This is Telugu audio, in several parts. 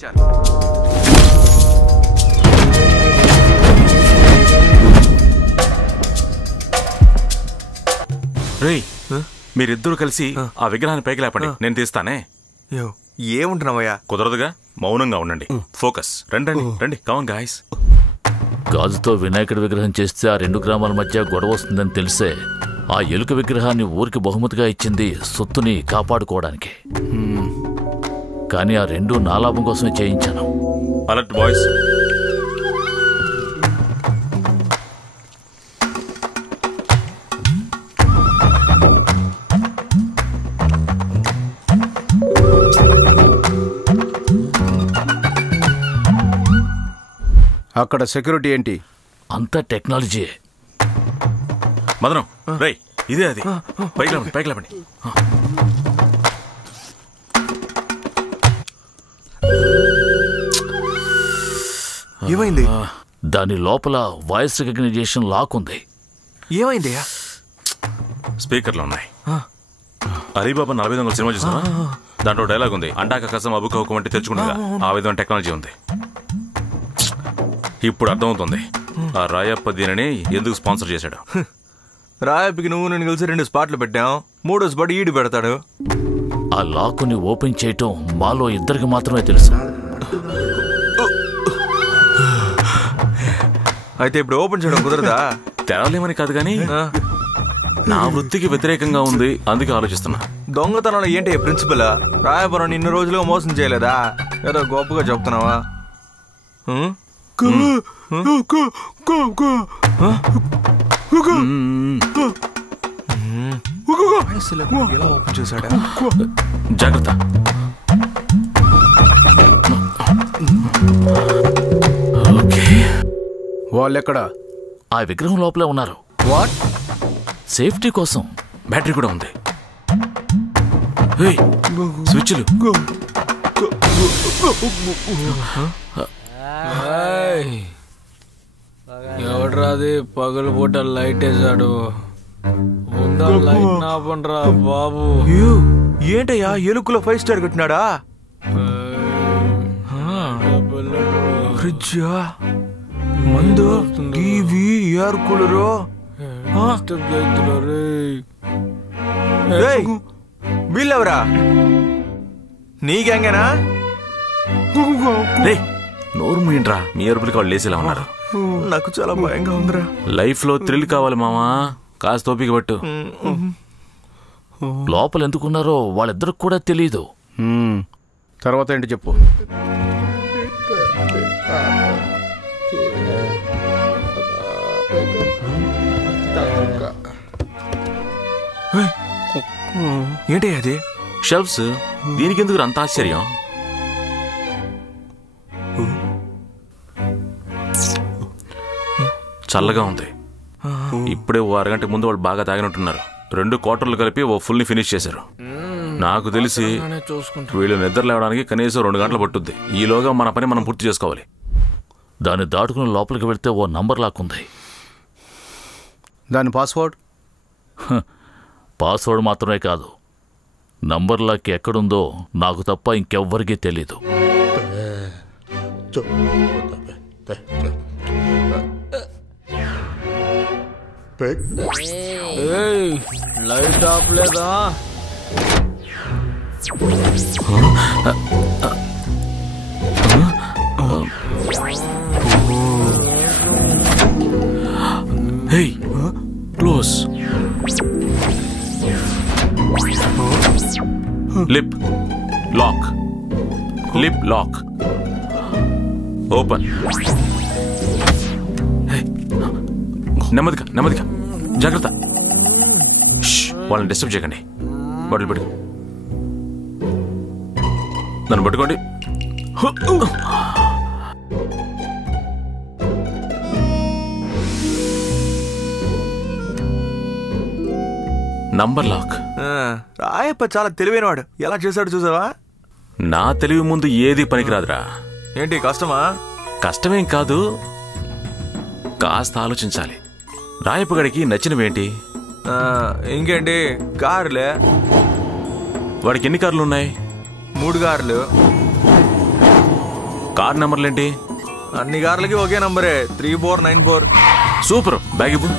రేయ్, మీరిద్దరూ కలిసి ఆ విగ్రహాన్ని పైకి లేపండి, నేను తీస్తానే. ఏముంటున్నావయ్యా? కుదరదుగా, మౌనంగా ఉండండి. ఫోకస్. రండి రండి, కమాన్ గాయ్స్. గాజుతో వినాయకుడి విగ్రహం చేస్తే ఆ 2 గ్రామాల మధ్య గొడవ వస్తుందని తెలిసే ఆ ఎలుక విగ్రహాన్ని ఊరికి బహుమతిగా ఇచ్చింది సొత్తుని కాపాడుకోవడానికి. కానీ ఆ 2 నా లాభం కోసమే చేయించాను. Alert boys. అక్కడ సెక్యూరిటీ ఏంటి? అంతా టెక్నాలజీ. మదనం, రేయ్, ఇదే అది. పైకి లేపండి. ఏమైంది? దాని లోపల వాయిస్ రికగ్నిషన్ లాక్ ఉంది. ఏమైందయ్యా? స్పీకర్లు ఉన్నాయి. అలీబాబా 40 దొంగల సినిమా చూసావా? దాంట్లో డైలాగ్ ఉంది, అండాక కసం అబుక హుకుం అంటే తెచ్చుకుంటుందా. ఆ విధమైన టెక్నాలజీ ఉంది. ఇప్పుడు అర్థమవుతుంది ఆ రాయప్ప దీనిని ఎందుకు స్పాన్సర్ చేశాడు. రాయప్పకి నువ్వు నేను కలిసి 2 స్పాట్లు పెట్టాం. 3వ స్పాట్ ఈడు పెడతాడు. ఆ లాక్ని ఓపెన్ చేయటం మాలో ఇద్దరికి మాత్రమే తెలుసు. అయితే ఇప్పుడు ఓపెన్ చేయడం కుదరదా? తెరవలేమని కాదు కానీ నా వృత్తికి వ్యతిరేకంగా ఉంది, అందుకే ఆలోచిస్తున్నా. దొంగతనంలో ఏంటి ప్రిన్సిపల్? రాయపురం ఇన్ని రోజులుగా మోసం చేయలేదా? ఏదో గొప్పగా చెప్తున్నావా? ఎలా ఓపెన్ చేశాడా? జాగ్రత్త. వాళ్ళెక్కడా? ఆ విగ్రహం లోపలే ఉన్నారు. వాట్? సేఫ్టీ కోసం. బ్యాటరీ కూడా ఉంది. స్విచ్లు. ఎవడ్రాది పగలు పూట లైట్ వేసాడు? ముందా లైట్ నాపండ్రా బాబు. ఏంటయ్యా ఎలుకలో 5 స్టార్ కట్టినాడా? ఫ్రిడ్జ్, మందు, టీవీ, ఎయిర్ కూలరు. వీళ్ళెవరా? నీ గ్యాంగేనా? నోరు మూయండ్రా, మీ అరుపులకి వాళ్ళు లేసేలా ఉన్నారు. నాకు చాలా భయంగా ఉందిరా. లైఫ్ లో థ్రిల్ కావాలి మామా, కాస్త ఓపిక పట్టు. లోపల ఎందుకున్నారో వాళ్ళిద్దరికి కూడా తెలియదు. తర్వాత ఏంటి చెప్పు. ఏంటి అది? షెల్ఫ్స్. దీనికి ఎందుకు అంత ఆశ్చర్యం? చల్లగా ఉంది. ఇప్పుడే ఓ అరగంట ముందు వాళ్ళు బాగా తాగినట్టున్నారు. 2 క్వార్టర్లు కలిపి ఓ ఫుల్ ని ఫినిష్ చేశారు. నాకు తెలిసి వీళ్ళు నిద్ర లేవడానికి కనీసం 2 గంటలు పట్టుద్ది. ఈలోగా మన పని మనం పూర్తి చేసుకోవాలి. దాన్ని దాటుకుని లోపలికి వెళ్తే ఓ నంబర్ లాక్ ఉంది. దాని పాస్వర్డ్? పాస్వర్డ్ మాత్రమే కాదు, నంబర్ లాక్ ఎక్కడుందో నాకు తప్ప ఇంకెవ్వరికీ తెలీదు. లైట్ ఆపలేదా? Close. Lip lock. Lip lock. Open. నెమ్మదిగా నెమ్మదిగా, జాగ్రత్త. వాళ్ళని డిస్టర్బ్ చేయకండి. బాటిల్ పెట్టుకో. నన్ను పట్టుకోండి. Number lock. రాయప్ప చాలా తెలివైనవాడు. ఎలా చేశాడు చూసావా? నా తెలివి ముందు ఏది పనికిరాదురా. ఏంటి కష్టమా? కష్టమేం కాదు, కాస్త ఆలోచించాలి. రాయప్ప గడికి నచ్చినవేంటి? ఇంకేంటి, కార్లే. వాడికి ఎన్ని కార్లు ఉన్నాయి? 3 కార్లు. కార్ నెంబర్లేంటి? అన్ని కార్లకి ఒకే నంబరే 3494. సూపర్. బ్యాగ్ ఇవ్వు.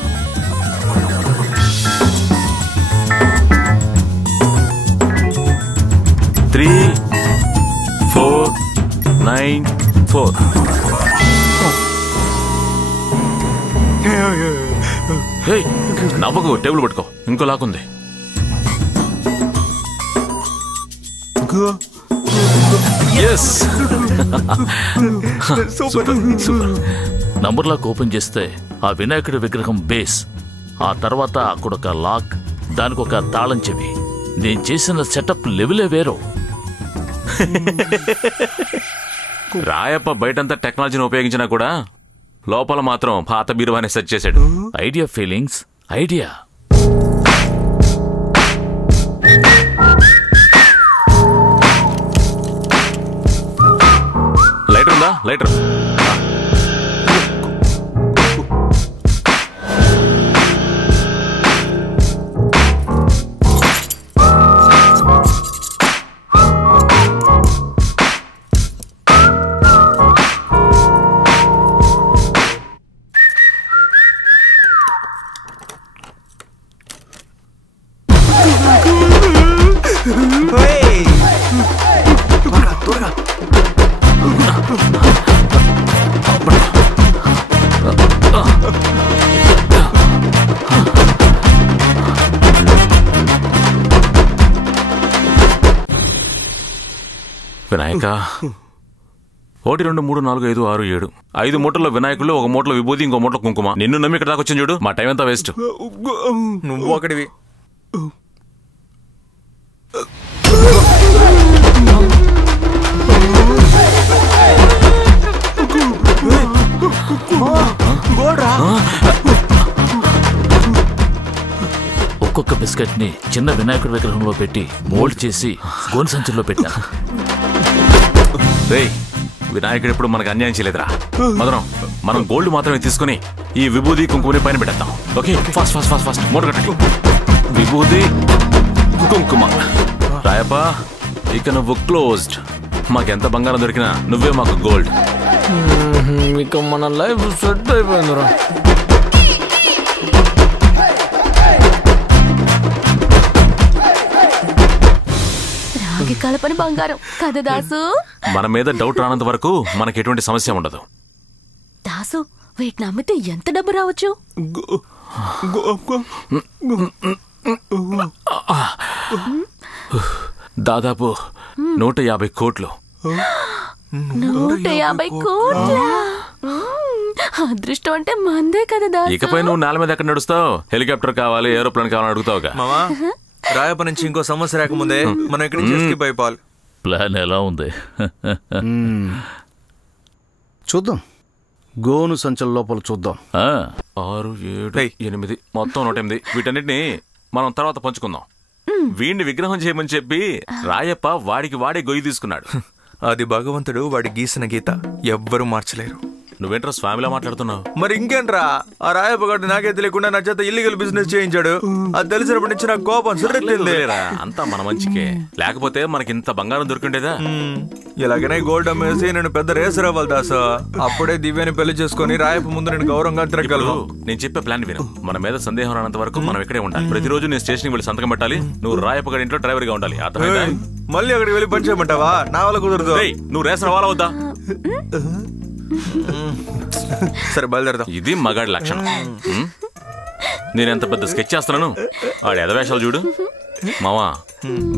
3494. నవ్వకు, టేబుల్ పట్టుకో. ఇంకో లాక్కుంది. నంబర్ లాక్ ఓపెన్ చేస్తే ఆ వినాయకుడి విగ్రహం బేస్, ఆ తర్వాత అక్కడొక లాక్, దానికి ఒక తాళం చెవి. నేను చేసిన సెటప్ లెవెలే వేరు. రాయప్ప బయటంతా టెక్నాలజీని ఉపయోగించినా కూడా లోపల మాత్రం పాత బీరువానే సెట్ చేశాడు. Idea feelings, idea. లైటర్ ఉందా? లైటర్. వినాయక 1 2 3 4 5 6 7 5 మూటల్లో వినాయకుళ్ళు, 1 మూటలో విభూతి, ఇంకో మూటలో కుంకుమ. నిన్ను నమ్మి ఇక్కడ దాకా వచ్చాను చూడు. మా టైం అంతా వేస్ట్. నువ్వు ఒకటివి. ఒక్కొక్క బిస్కెట్ ని చిన్న వినాయకుడి విగ్రహంలో పెట్టి మోల్డ్ చేసి గోను సంచుల్లో పెట్టా. వినాయకుడు ఎప్పుడు మనకు అన్యాయం చేయలేదురా. మదనం, మనం గోల్డ్ మాత్రమే తీసుకుని ఈ విభూది కుంకుమని పైన పెట్టేద్దాం. Okay, fast fast fast fast మూట కట్టండి. విభూది కుంకుమ. రాయప్ప, ఇక నువ్వు క్లోజ్డ్. మాకెంత బంగారం దొరికినా నువ్వే మాకు గోల్డ్. ఇక మన లైఫ్ సెట్ అయిపోయిందిరా. రాగి కలపని బంగారం కదా దాసు. మన మీద డౌట్ రానంత వరకు మనకి ఎటువంటి సమస్య ఉండదు. దాసు, వీటిని అమ్మితే ఎంత డబ్బు రావచ్చు? దాదాపు 150 కోట్లు. 150 కోట్ల? అదృష్టం అంటే మందే కదా దాసు. ఇకపై నువ్వు నేల మీద ఎక్కడ నడుస్తావు? హెలికాప్టర్ కావాలి, ఏరోప్లేన్ కావాలని అడుగుతావుగా. మామా, రాయప్ప నుంచి ఇంకో సమస్య రాకముందే మనం ఎక్కడి నుంచి ఎస్కేప్ అయిపోవాలి. ప్లాన్ ఎలా ఉంది? చూద్దాం. గోను సంచల లోపల చూద్దాం. 6 7 8 మొత్తం 108. వీటన్నిటిని మనం తర్వాత పంచుకుందాం. వీడిని విగ్రహం చేయమని చెప్పి రాయప్ప వాడికి వాడే గొయ్యి తీసుకున్నాడు. అది భగవంతుడు వాడి గీసిన గీత, ఎవ్వరూ మార్చలేరు. నువ్వేంట్రా స్వామిలా మాట్లాడుతున్నావు? మరి ఇంకేంట్రా, ఆ రాయప్ప గారు నాకే తెలియకుండా నా చేత ఇల్లీగల్ బిజినెస్ చేయించాడు. అది తెలిసినప్పటి నుంచి నాకు కోపం సుర్రెత్తిందిరా. అంతా మన మంచికే, లేకపోతే మనకి ఇంత బంగారం దొరికిండేదా? ఇలాగనే గోల్డ్ అమ్మేసి నేను పెద్ద రేసర్ అవ్వాలి దాసు. అప్పుడే దివ్యాని పెళ్లి చేసుకుని రాయప్ప ముందు నేను గౌరవంగా తిరగలను. నేను చెప్పే ప్లాన్ విను. మన మీద సందేహం రానంత వరకు మనం ఇక్కడే ఉండాలి. ప్రతిరోజు నేను స్టేషన్కి వెళ్ళి సంతకం పెట్టాలి. నువ్వు రాయప్ప గారి ఇంట్లో డ్రైవర్ గా ఉండాలి. అర్థమైందా? మళ్ళీ అక్కడికి వెళ్ళి పని చేయమంటావా? నా వల్ల కుదరదు. నువ్వు రేసర్ అవ్వాలా వద్దా? సరే, బయలుదేరదాం. ఇది మగాడి లక్షణం. నేనెంత పెద్ద స్కెచ్ చేస్తున్నాను, వాడి ఎదవేషాలు చూడు. మావా,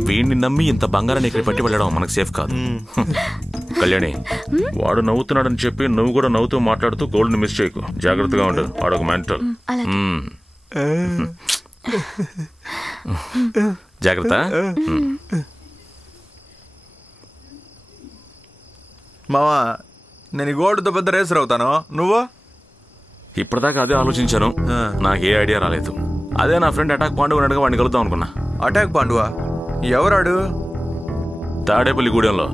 వీడిని నమ్మి ఇంత బంగారాన్ని ఇక్కడ పట్టి వెళ్ళడం మనకు సేఫ్ కాదు. కళ్యాణి, వాడు నవ్వుతున్నాడని చెప్పి నువ్వు కూడా నవ్వుతూ మాట్లాడుతూ గోల్డ్ ని మిస్ చేయకు. జాగ్రత్తగా ఉండు. వాడొక మెంటల్. జాగ్రత్త. మావా, నేను గోల్డ్తో పెద్ద రేసర్ అవుతాను. నువ్వు? ఇప్పటిదాకా అదే ఆలోచించాను, నాకు ఏ ఐడియా రాలేదు. అదే నా ఫ్రెండ్ అటాక్ పాండు అన్నట్టుగా వాడిని కలుద్దాం అనుకున్నా. అటాక్ పాండువా? ఎవరాడు? తాడేపల్లి గూడెంలో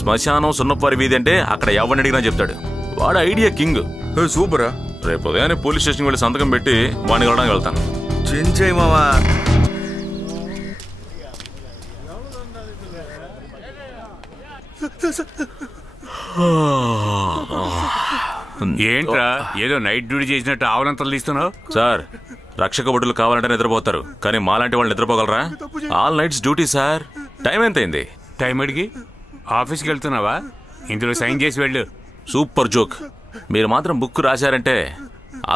శ్మశానం సున్నపరి వీధి అంటే అక్కడ ఎవరిని అడిగినా చెప్తాడు. వాడు ఐడియా కింగ్. సూపరా. రేపు ఉదయాన్నే పోలీస్ స్టేషన్కి వెళ్ళి సంతకం పెట్టి వాడిని కలవడానికి వెళ్తాను. చించేయి మావా. ఏంట్రా ఏదో నైట్ డ్యూటీ చేసినట్టు ఆవలంతలు తీస్తున్నావు? సార్, రక్షక భటులు కావాలంటే నిద్రపోతారు, కానీ మాలాంటి వాళ్ళు నిద్రపోగలరా? All nights duty sir. Time ఎంతైంది? టైం అడిగి ఆఫీస్కి వెళ్తున్నావా? ఇందులో సైన్ చేసి వెళ్ళు. Super joke. మీరు మాత్రం బుక్ రాశారంటే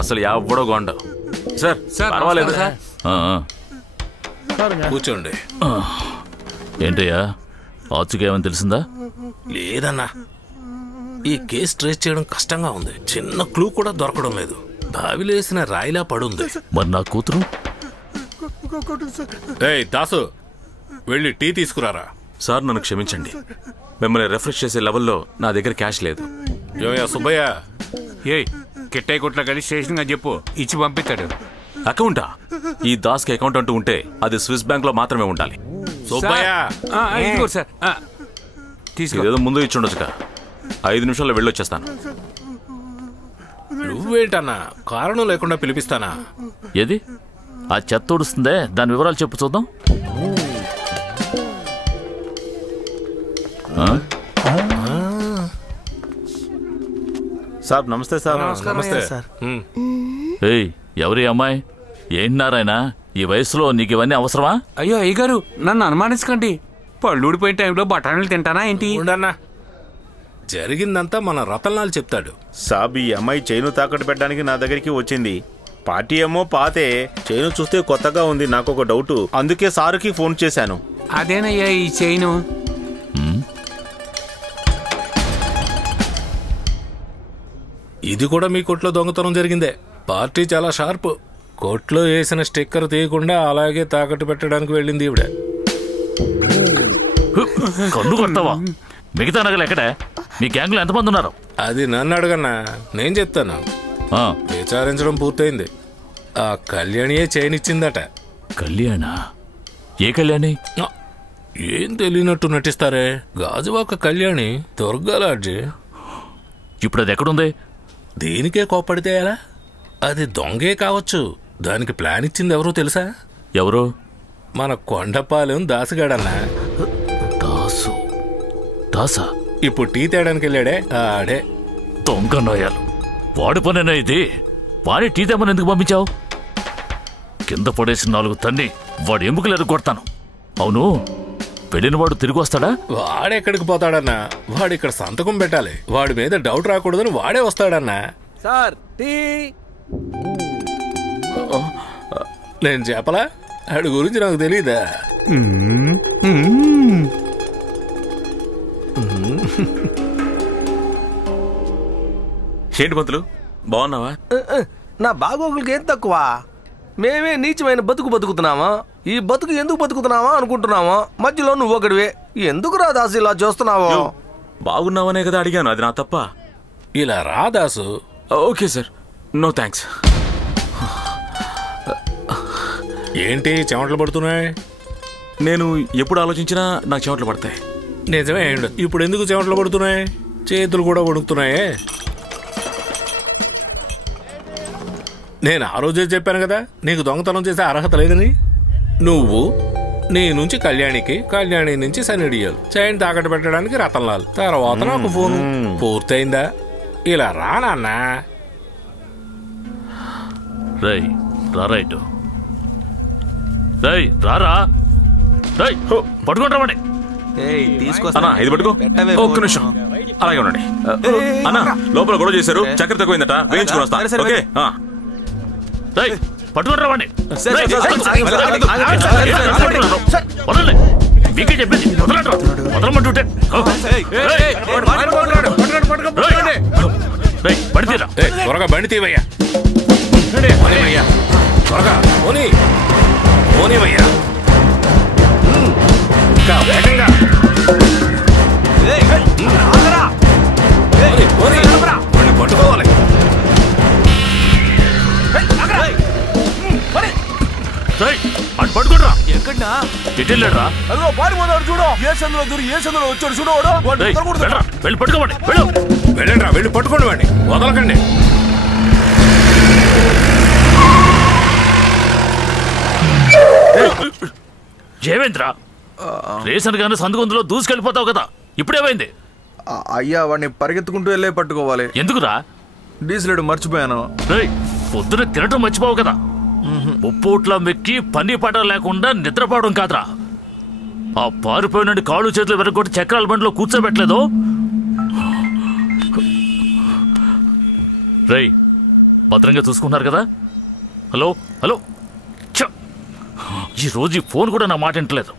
అసలు ఎవడో గొండవు. సార్ పర్వాలేదు సార్. కూర్చోండి. ఏంటయ్యా, ఆచుకేమని తెలిసిందా? లేదన్నా, ఈ కేసు ట్రేస్ చేయడం కష్టంగా ఉంది. చిన్న క్లూ కూడా దొరకడం లేదు. బావిలేసిన రాయిలా పడుంది. మరి నా కూతురు? ఏయ్ దాసు, వెళ్ళి టీ తీసుకురారా. సార్ నన్ను క్షమించండి, మిమ్మల్ని రిఫ్రెష్ చేసే లెవెల్లో నా దగ్గర క్యాష్ లేదు. ఏమయ్యా సుబ్బయ్య, ఏయ్ కిట్టయ్య కొట్ల కలిసి స్టేషన్ గా చెప్పు, ఇచ్చి పంపిస్తాడు. అకౌంటా? ఈ దాస్కి అకౌంట్ అంటూ ఉంటే అది స్విస్ బ్యాంక్ లో మాత్రమే ఉండాలి. సుబ్బయ్య సార్ ఇదేదో ముందు ఇచ్చుండొచ్చుగా. 5 నిమిషాల్లో వెళ్ళొచ్చేస్తాను. నువ్వేంటన్నా కారణం లేకుండా పిలిపిస్తానా? ఏది ఆ చెత్త ఊడుస్తుందే, దాని వివరాలు చెప్పు చూద్దాం. సార్ నమస్తే సార్. నమస్తే. ఏయ్, ఎవరి అమ్మాయి? ఏంటి నారాయణ, ఈ వయసులో నీకు ఇవన్నీ అవసరమా? అయ్యో అయ్యగారు, నన్ను అనుమానించకండి. పళ్ళు ఊడిపోయిన టైంలో బఠానీలు తింటానా ఏంటి? ఉండన్నా, జరిగిందంతా మన రతనాలు చెప్తాడు. సాబ్, ఈ అమ్మాయి చైను తాకట్టు పెట్టడానికి నా దగ్గరికి వచ్చింది. పార్టీ ఏమో పాతే, చైను చూస్తే కొత్తగా ఉంది. నాకు ఒక డౌట్, అందుకే సారుకి ఫోన్ చేశాను. అదేనయ్యా ఈ చైను. ఇది కూడా మీ కొట్లో దొంగతనం జరిగిందే. పార్టీ చాలా షార్ప్. కొట్లో వేసిన స్టిక్కర్ తీయకుండా అలాగే తాకట్టు పెట్టడానికి వెళ్ళింది ఈవిడ. కన్ను కొడతావా? మిగతా నగలు ఎక్కడే? మీ గ్యాంగ్లో ఎంతమంది ఉన్నారు? అది నన్ను అడగన్నా, నేను చెప్తాను. విచారించడం పూర్తయింది. ఆ కళ్యాణియే చైన్ ఇచ్చిందట. కళ్యాణా? ఏ కళ్యాణి? ఏం తెలియనట్టు నటిస్తారే. గాజువాక కళ్యాణి, దుర్గాలాడ్జి. ఇప్పుడు అది ఎక్కడుంది? దీనికే కోప్పడితే ఎలా? అది దొంగే కావచ్చు. దానికి ప్లాన్ ఇచ్చింది ఎవరో తెలుసా? ఎవరు? మన కొండపాలెం దాసుగాడన్నా. దాసు? దాసా? ఇప్పుడు టీ తేయడానికి వెళ్ళాడే ఆడే. దొంగ నోయాలు. వాడి పనేనా ఇది? వాడి టీ తెమ్మని ఎందుకు పంపించావు? కింద పడేసి 4 తన్ని వాడు ఎముకలు ఎరుగొడతాను. అవును, వెళ్ళిన వాడు తిరిగి వస్తాడా? వాడెక్కడికి పోతాడన్నా, వాడు ఇక్కడ సంతకం పెట్టాలి. వాడి మీద డౌట్ రాకూడదని వాడే వస్తాడన్నా. Sir tea. నేను చెప్పలా? వాడి గురించి నాకు తెలీదా? ఏంటి పంతులు, బాగున్నావా? నా బాగోగులకి ఏం తక్కువ? మేమే నీచమైన బతుకు బతుకుతున్నామా? ఈ బతుకు ఎందుకు బతుకుతున్నావా అనుకుంటున్నావా? మధ్యలో నువ్వు ఒకడివే. ఎందుకు రా దాసు ఇలా చూస్తున్నావు? బాగున్నావనే కదా అడిగాను, అది నా తప్ప. ఇలా రా Dasu. Okay sir, no thanks. ఏంటి చెమటలు పడుతున్నాయి? నేను ఎప్పుడు ఆలోచించినా నాకు చెమటలు పడతాయి. నిజమే. ఇప్పుడు ఎందుకు చెమటలు పడుతున్నాయి? చేతులు కూడా వణుకుతున్నాయే. నేను ఆ రోజే చెప్పాను కదా నీకు దొంగతనం చేసే అర్హత లేదని. నువ్వు నీ నుంచి కళ్యాణికి, కళ్యాణి నుంచి సన్నిడియాలు, చైన్ తాకట్టు పెట్టడానికి రతన్లాల్, తర్వాత నాకు ఫోను. పూర్తయిందా? ఇలా రా నాన్న. రై రైట్ రై రారా. రై పట్టుకుంటామండి. అన్నా ఇది పట్టుకో. ఒక్క నిమిషం అలాగే ఉండండి. అన్నా లోపల గొడవ చేశారు, చక్కెర తక్కువైందట, వేయించుకుని వస్తా. ఓకే పట్టుకుంటామండి. వదలండి, మీకే చెప్పింది వదలమంటుంటే. పడితీరా. త్వరగా బండి తీవయ్యా. త్వరగా పోనీ పోనీవయ్యా. పట్టుకోవాలి. పట్టుకుంటా. ఎక్కడా ఎటెళ్ళాడు రా? అదిగో పారిపోతాడు చూడు. ఏ సందులో దూరి ఏ సందులో వచ్చాడు చూడవాడు. వెళ్ళి పట్టుకోమండి. వెళ్ళు. వెళ్ళండి రా, వెళ్ళి పట్టుకోండి వాడిని, వదలకండి. జయవేంద్ర, రేషన్ గానే సందుగొందులో దూసుకెళ్ళిపోతావు కదా, ఇప్పుడేమైంది? అయ్యా వాడిని పరిగెత్తుకుంటూ వెళ్ళే పట్టుకోవాలి. ఎందుకురా? డీజిల్ మర్చిపోయాను. పొద్దున తినటం మర్చిపోవు కదా. ముప్పూట్ల మెక్కి పని పాట లేకుండా నిద్రపోవడం కాదురా. ఆ పారిపోయినండి కాళ్ళు చేతులు వెరగొట్టి చక్రాల బండిలో కూర్చోబెట్టలేదు. రేయ్, భద్రంగా చూసుకున్నారు కదా? హలో హలో, ఈ రోజు ఈ ఫోన్ కూడా నా మాట వింటలేదు.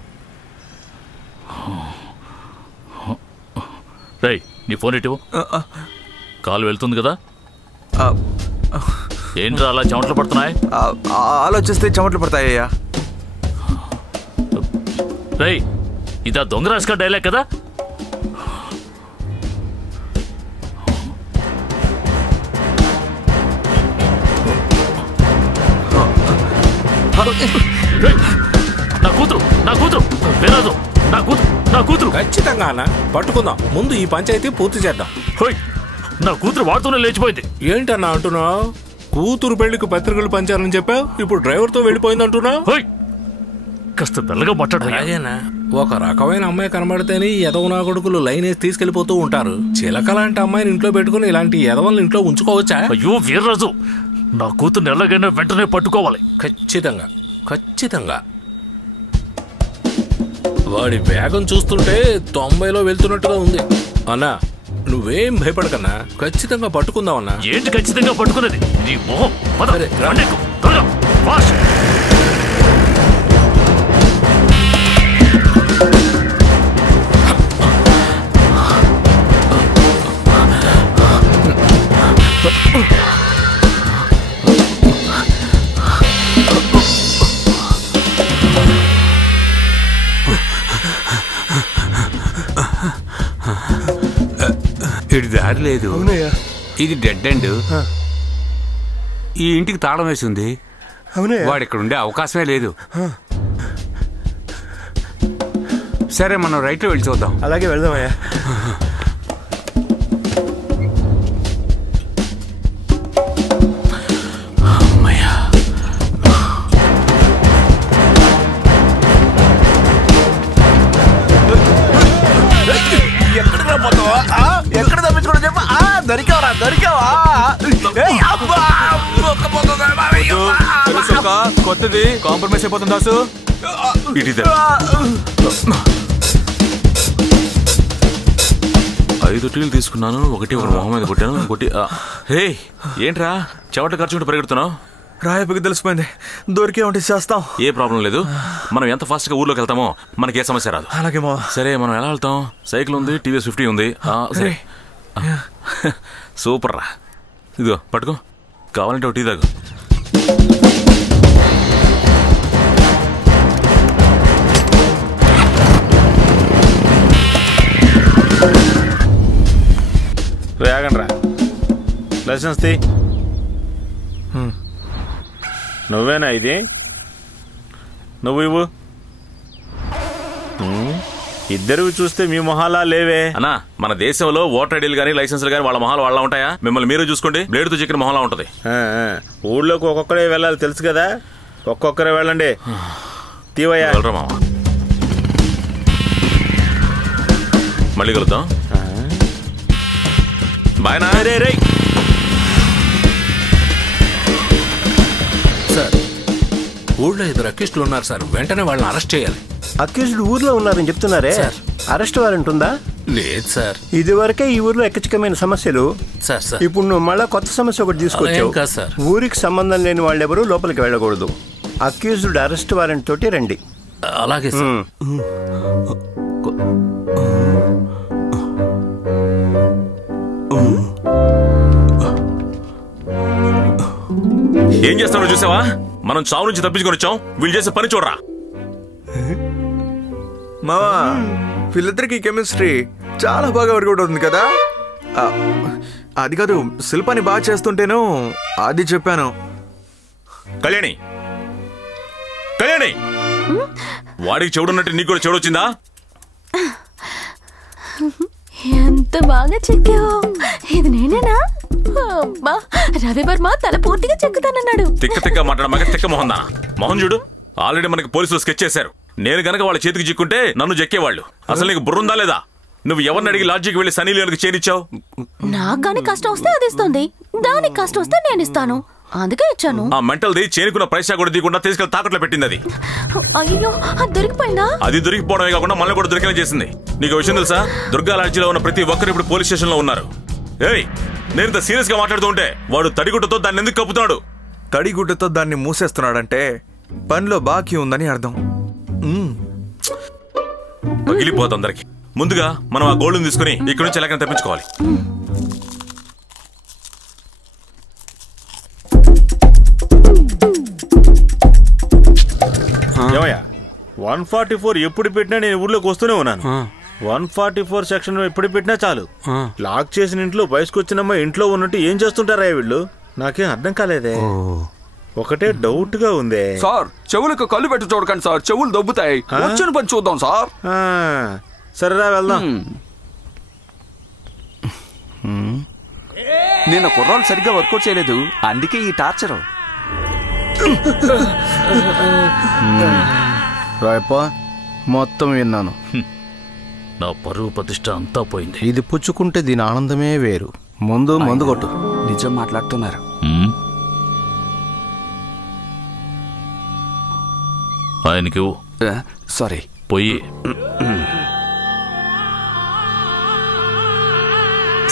రేయ్, నీ ఫోన్ ఇటు. కాలు వెళ్తుంది కదా? ఏంట్రా అలా చెమటలు పడుతున్నాయి? ఆలోచిస్తే చెమటలు పడతాయ్యా. రేయ్, ఇదా దొంగ రాజుగా డైలాగ్ కదా? నా కూతురు, నా కూతురు వేరాదు, నా కూతురు. ఖచ్చితంగా అన్న, పట్టుకుందాం. ముందు ఈ పంచాయతీ పూర్తి చేద్దాం. నా కూతురు వాడుతూనే లేచిపోయింది. ఏంటన్నా అంటున్నావు? కూతురు పెళ్లికి పత్రికలు పంచారని చెప్పావు, ఇప్పుడు డ్రైవర్తో వెళ్ళిపోయింది అంటున్నావు. కాస్త మెల్లగా మాట్లాడేనా? ఒక రకమైన అమ్మాయి కనబడితేనే ఎదవనా కొడుకులు లైన్ వేసి తీసుకెళ్లిపోతూ ఉంటారు. చిలక లాంటి అమ్మాయిని ఇంట్లో పెట్టుకుని ఇలాంటి ఎదవల్ని ఇంట్లో ఉంచుకోవచ్చా? అయ్యో వీర్రాజు, నా కూతురు ఎలాగైనా వెంటనే పట్టుకోవాలి. ఖచ్చితంగా ఖచ్చితంగా. వాడి వేగం చూస్తుంటే 90లో వెళ్తున్నట్టుగా ఉంది. అన్నా, నువ్వేం భయపడకన్నా, ఖచ్చితంగా పట్టుకుందాం అన్నా. ఏంటి ఖచ్చితంగా పట్టుకునేది? నీ మొహం. ఇటు దారి లేదు. ఇది డెడ్ ఎండ్. ఈ ఇంటికి తాళం వేసి ఉంది. వాడు ఇక్కడ ఉండే అవకాశమే లేదు. సరే, మనం రైట్లో వెళ్ళి చూద్దాం. అలాగే వెళ్దామయ్యా. ఎక్కడ తప్పించుకోవడం చెప్ప. దొరికావరా? దొరికావా? కొత్తది కాంప్రమైజ్ అయిపోతుంది దాసు. ఇటు 5 టీలు తీసుకున్నాను. ఒకటి మొహం మీద కొట్టాను, ఇంకోటి. హే, ఏంట్రా చెవట ఖర్చుకుంటూ పరిగెడుతున్నావు? రాయపకి తెలిసిపోయింది. దొరికే ఉంటే చేస్తాం. ఏ ప్రాబ్లం లేదు. మనం ఎంత ఫాస్ట్ గా ఊర్లోకి వెళ్తామో మనకి ఏ సమస్య రాదు. అలాగే మా. సరే, మనం ఎలా వెళ్తాం? సైకిల్ ఉంది, టీవీఎస్ 50 ఉంది. సరే, సూపర్ రా. ఇదిగో పట్టుకో, కావాలంటే ఒకటి తాగు. వేగండి రా. లైసెన్స్ తీ. నువ్వేనా ఇది? నువ్వు ఇవ్వు. ఇద్దరు చూస్తే మీ మొహాలా లేవే అన్నా. మన దేశంలో ఓటర్ ఐడీలు కానీ లైసెన్సులు కానీ వాళ్ళ మొహాలు వాళ్ళ ఉంటాయా? మిమ్మల్ని మీరు చూసుకోండి, బ్లేడ్ తో చిక్కిన మొహంలా ఉంటది. ఊళ్ళోకి ఒక్కొక్కరే వెళ్ళాలి, తెలుసు కదా. ఒక్కొక్కరే వెళ్ళండి. తీవయ్యా. వెళ్ళరా మామ. మళ్ళీ కలుద్దాం. బాయ్ నా. సార్, ఊళ్ళో 2 అక్యూజ్డ్లు ఉన్నారు సార్. వెంటనే వాళ్ళని అరెస్ట్ చేయాలి. అక్యూజ్డ్ ఊర్లో ఉన్నారని చెప్తున్నారే, అరెస్ట్ వారెంట్ ఉందా? లేదు సార్. ఇదివరకే ఈ ఊర్లో ఎక్కచికమైన సమస్యలు. సార్ ఇప్పుడు నువ్వు మళ్ళా కొత్త సమస్య ఒకటి తీసుకొచ్చావు సార్. ఊరికి సంబంధం లేని వాళ్ళెవరూ లోపలికి వెళ్ళకూడదు. అక్యూజ్డ్ అరెస్ట్ వారెంట్ తోటి రండి. అలాగే సార్. ఏం చేస్తారో చూసావా? మనం చావు నుంచి తప్పించుకొని వచ్చాం. వీళ్ళు చేసే పని చూడరా. మావా, వీళ్ళిద్దరికి కెమిస్ట్రీ చాలా బాగా వర్కౌట్ అవుతుంది కదా. అది కాదు, శిల్పాన్ని బాగా చేస్తుంటేను అది చెప్పాను. కళ్యాణి, కళ్యాణి, వాడికి చెవుడున్నట్టు నీకు కూడా చెవుడు వచ్చిందా? ఎంత బాగా చెక్కావు. ఇది నేనేనా? అబ్బా, రవివర్మ తల పూర్తిగా చెక్కుతానన్నాడు. తిక్క తిక్క మాట్లాడ మగ తిక్క మొహన్ దానా. మొహన్ చూడు, ఆల్రెడీ మనకి పోలీసులు స్కెచ్ చేశారు. నేను గనక వాళ్ళ చేతికి చిక్కుంటే నన్ను చెక్కేవాళ్ళు. అసలు నీకు బుర్రుందా లేదా? నువ్వు ఎవరిని అడిగి లాడ్జికి వెళ్ళి సనీ లియోన్కి చేరిచ్చావు? నాకు గాని కష్టం వస్తే అది ఇస్తుంది, దానికి కష్టం వస్తే నేను ఇస్తాను, అందుకే ఇచ్చాను. ఆ మెంటల్ది చేరుకున్న పైసా కూడా తీయకుండా తీసుకెళ్లి తాకట్లో పెట్టింది. అది అయ్యో, అది దొరికిపోయిందా? అది దొరికిపోవడమే కాకుండా మళ్ళీ కూడా దొరికేలా చేసింది. నీకు విషయం తెలుసా? దుర్గా లాడ్జిలో ఉన్న ప్రతి ఒక్కరు ఇప్పుడు పోలీస్ స్టేషన్ లో ఉన్నారు. ఏయ్, నేను ఇంత సీరియస్ గా మాట్లాడుతూ ఉంటే వాడు తడిగుడ్డతో దాన్ని ఎందుకు కప్పుతున్నాడు? తడిగుడ్డతో దాన్ని మూసేస్తున్నాడంటే పనిలో బాకీ ఉందని అర్థం. పగిలిపోతుంది అందరికి. ముందుగా మనం ఆ గోల్డ్ని తీసుకుని ఇక్కడి నుంచి ఎలాగైనా తప్పించుకోవాలి. ఏమయ్యా 144 ఎప్పుడు పెట్టినా నేను ఊర్లోకి వస్తూనే ఉన్నాను. 144 సెక్షన్ ఎప్పుడు పెట్టినా చాలు, లాక్ చేసిన ఇంట్లో బయటకు వచ్చినమ్మా ఇంట్లో ఉన్నట్టు ఏం చేస్తుంటారా వీళ్ళు? నాకేం అర్థం కాలేదే. ఒకటే డౌట్ గా ఉందే. సార్, చెవులకు కళ్ళు పెట్టి చూడకండి సార్, చెవులు దొబ్బుతాయి. వచ్చిన పని చూద్దాం సార్. సరేరా వెళ్దాం. నేను కుర్రాలు సరిగ్గా వర్కౌట్ చేయలేదు, అందుకే ఈ టార్చర్. రాయప్ప, మొత్తం విన్నాను. నా పరువు ప్రతిష్ట అంతా పోయింది. ఇది పుచ్చుకుంటే దీని ఆనందమే వేరు. మందు కొట్టు. నిజం మాట్లాడుతున్నారు. ఆయనకి సారీ. పోయి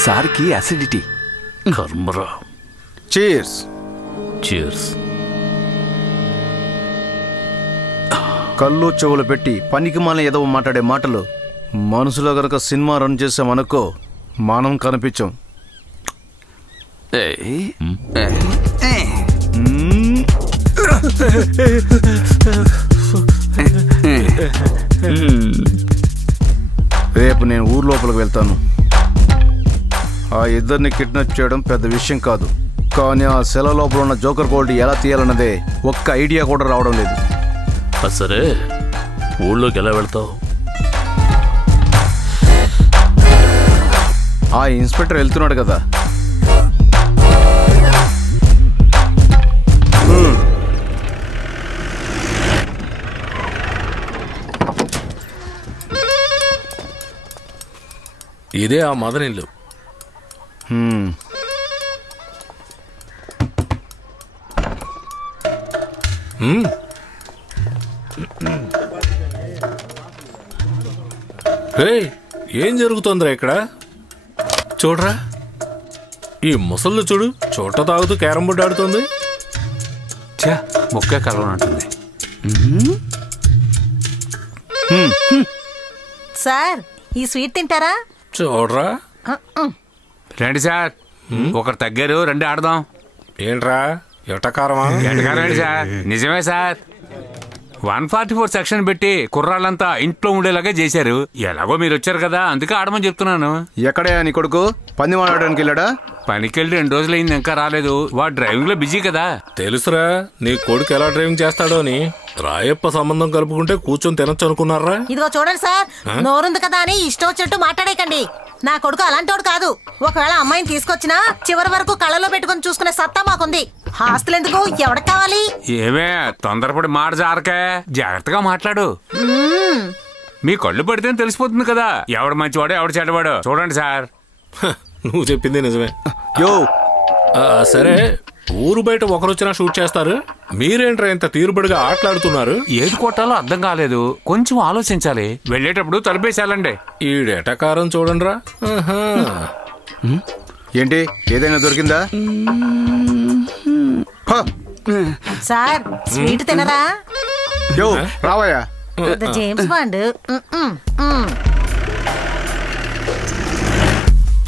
సార్కి అసిడిటీ. కర్మరా. చీర్స్. చీర్స్. కళ్ళు చెవులు పెట్టి పనికి మన ఏదో మాట్లాడే మాటలు మనసులో గనక సినిమా రన్ చేసామనుకో మనం కనిపించాం. రేపు నేను ఊరు లోపలికి వెళ్తాను. ఆ ఇద్దరిని కిడ్నాప్ చేయడం పెద్ద విషయం కాదు, కానీ ఆ సెల లోపల ఉన్న జోకర్ గోల్డ్ ఎలా తీయాలన్నదే ఒక్క ఐడియా కూడా రావడం లేదు. సరే, ఊళ్ళోకి ఎలా వెళ్తావు? ఆ ఇన్స్పెక్టర్ వెళ్తున్నాడు కదా. ఇదే ఆ మదనిల్లు. ఏం జరుగుతుందిరా ఇక్కడ? చూడరా, ఈ ముసళ్ళు చూడు, చోట తాగుతూ క్యారం బోర్డు ఆడుతుంది. మొక్క కలవనంటుంది. సార్, ఈ స్వీట్ తింటారా? చూడరా. రండి సార్, ఒకరు తగ్గారు, రండి ఆడదాం. ఏంట్రా ఎటకారమా? ఎటకారండి సార్, నిజమే సార్. 144 సెక్షన్ పెట్టి కుర్రాళ్ళంతా ఇంట్లో ఉండేలాగా చేశారు. ఎలాగో మీరు వచ్చారు కదా, అందుకే ఆడమని చెప్తున్నాను. ఎక్కడే నీ కొడుకు? పంది మాట్లాడడానికి వెళ్ళాడా? పనికి వెళ్ళి 2 రోజులైంది, ఇంకా రాలేదు. వాడు డ్రైవింగ్ లో బిజీ కదా. తెలుసురా నీ కొడుకు ఎలా డ్రైవింగ్ చేస్తాడో అని. రాయప్ప సంబంధం కలుపుకుంటే కూర్చొని తినొచ్చు అనుకున్నారా? ఇదిగో చూడండి సార్, నోరుంది కదా అని ఇష్టం వచ్చినట్టు మాట్లాడేకండి. నా కొడుకు అలాంటోడు కాదు. ఒకవేళ అమ్మాయిని తీసుకొచ్చినా చివరి వరకు కళ్ళలో పెట్టుకుని చూసుకునే సత్తా మాకుంది. ఆస్తులు ఎందుకు, ఎవరికి కావాలి? ఏమే తొందరపడి మాట జారకే, జాగ్రత్తగా మాట్లాడు. మీ కళ్ళు పడితే తెలిసిపోతుంది కదా ఎవడు మంచివాడో ఎవడు చెడ్డవాడో. చూడండి సార్. నువ్వు చెప్పింది నిజమే. యో సరే, ఊరు బయట ఒకరొచ్చినా షూట్ చేస్తారు, మీరేంట్రా ఇంత తీరుబడిగా ఆటలాడుతున్నారు? ఏది కొట్టాలో అర్థం కాలేదు, కొంచెం ఆలోచించాలి. వెళ్ళేటప్పుడు తలుపేసాలండి. ఈడెటకారం చూడండిరా. ఏంటి, ఏదైనా దొరికిందా? సార్, స్వీట్ తినరా? యో రావయ్యా. James bond.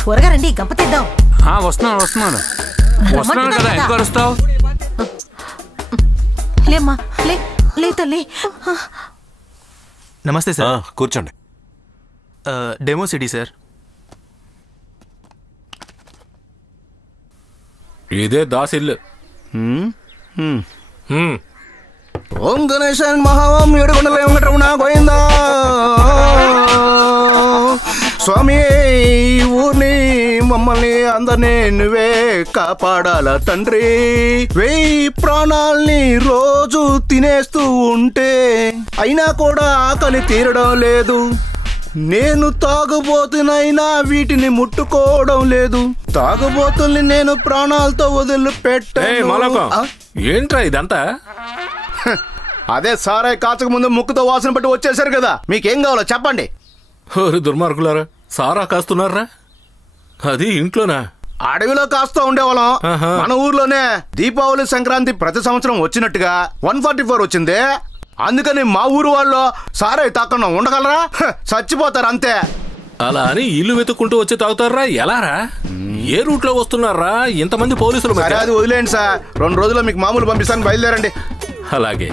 త్వరగా రండి, గంప తెద్దాం. వస్తున్నాను కదా, ఎందుకు అరుస్తావు? లేమ్మా, లే తల్లి. నమస్తే సార్. కూర్చోండి. Demo city sir. ఇదే దాసిల్లు. ఓం గణేశన్ మహావం ఏడుకొండల వెంకటరమణ గోవిందా. స్వామి, ఊరిని మమ్మల్ని అందరినీ నువ్వే కాపాడాల తండ్రి. 1000 ప్రాణాల్ని రోజు తినేస్తూ ఉంటే అయినా కూడా ఆకలి తీరడం లేదు. నేను తాగుబోతునైనా వీటిని ముట్టుకోవడం లేదు. తాగుబోతుల్ని నేను ప్రాణాలతో వదిలిపెట్టాను. ఏంట్రా ఇదంతా? అదే సారాయి కాచక ముందు ముక్కుతో వాసన పట్టి వచ్చేసారు కదా, మీకేం కావాలో చెప్పండి. ఓరి దుర్మార్గులారా, సారా కాస్తున్నారా? అది ఇంట్లోనా? అడవిలో కాస్తా ఉండేవాళ్ళం. మన ఊర్లోనే దీపావళి సంక్రాంతి ప్రతి సంవత్సరం వచ్చినట్టుగా 144 వచ్చింది. అందుకని మా ఊరు వాళ్ళు సారాయి తాకుండా ఉండగలరా? చచ్చిపోతారు అంతే. అలా అని ఇల్లు వెతుక్కుంటూ వచ్చి తాగుతారా? ఎలారా? ఏ రూట్ లో వస్తున్నారా ఇంతమంది పోలీసులు? అది వదిలేండి సార్, 2 రోజుల్లో మీకు మామూలు పంపిస్తాను, బయలుదేరండి. అలాగే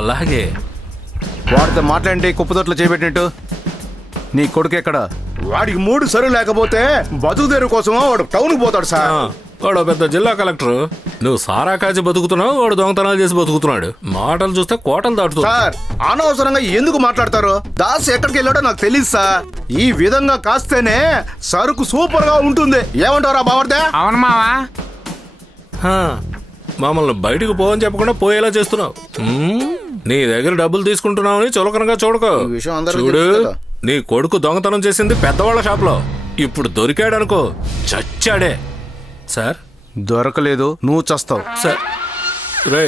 అలాగే. వాడితో మాట్లాడి కుప్పతోట్లో చేపెట్టినట్టు. నీ కొడుకు ఎక్కడ? వాడికి 3 సరువు లేకపోతే బతుకుదేరు కోసం వాడు టౌన్కి పోతాడు సార్. వాడు పెద్ద జిల్లా కలెక్టర్. నువ్వు సారా కాచి బతుకుతున్నావు, వాడు దొంగతనాలు చేసి బతుకుతున్నాడు. మాటలు చూస్తే కోటలు దాటుతావు. సార్ అనవసరంగా ఎందుకు మాట్లాడతారు? దాస్ ఎక్కడికి వెళ్ళాడో నాకు తెలియదు సార్. ఈ విధంగా కాస్తేనే సరుకు సూపర్ గా ఉంటుంది. ఏమంటారా బావర్దే? అవును మావా. మమ్మల్ని బయటకు పోవని చెప్పకుండా పోయేలా చేస్తున్నావు. నీ దగ్గర డబ్బులు తీసుకుంటున్నావని చులకనగా చూడకు. చూడు, నీ కొడుకు దొంగతనం చేసింది పెద్దవాళ్ళ షాప్ లో. ఇప్పుడు దొరికాడనుకో చచ్చాడే. సార్ దొరకలేదు, నువ్వు చస్తావు సార్. రే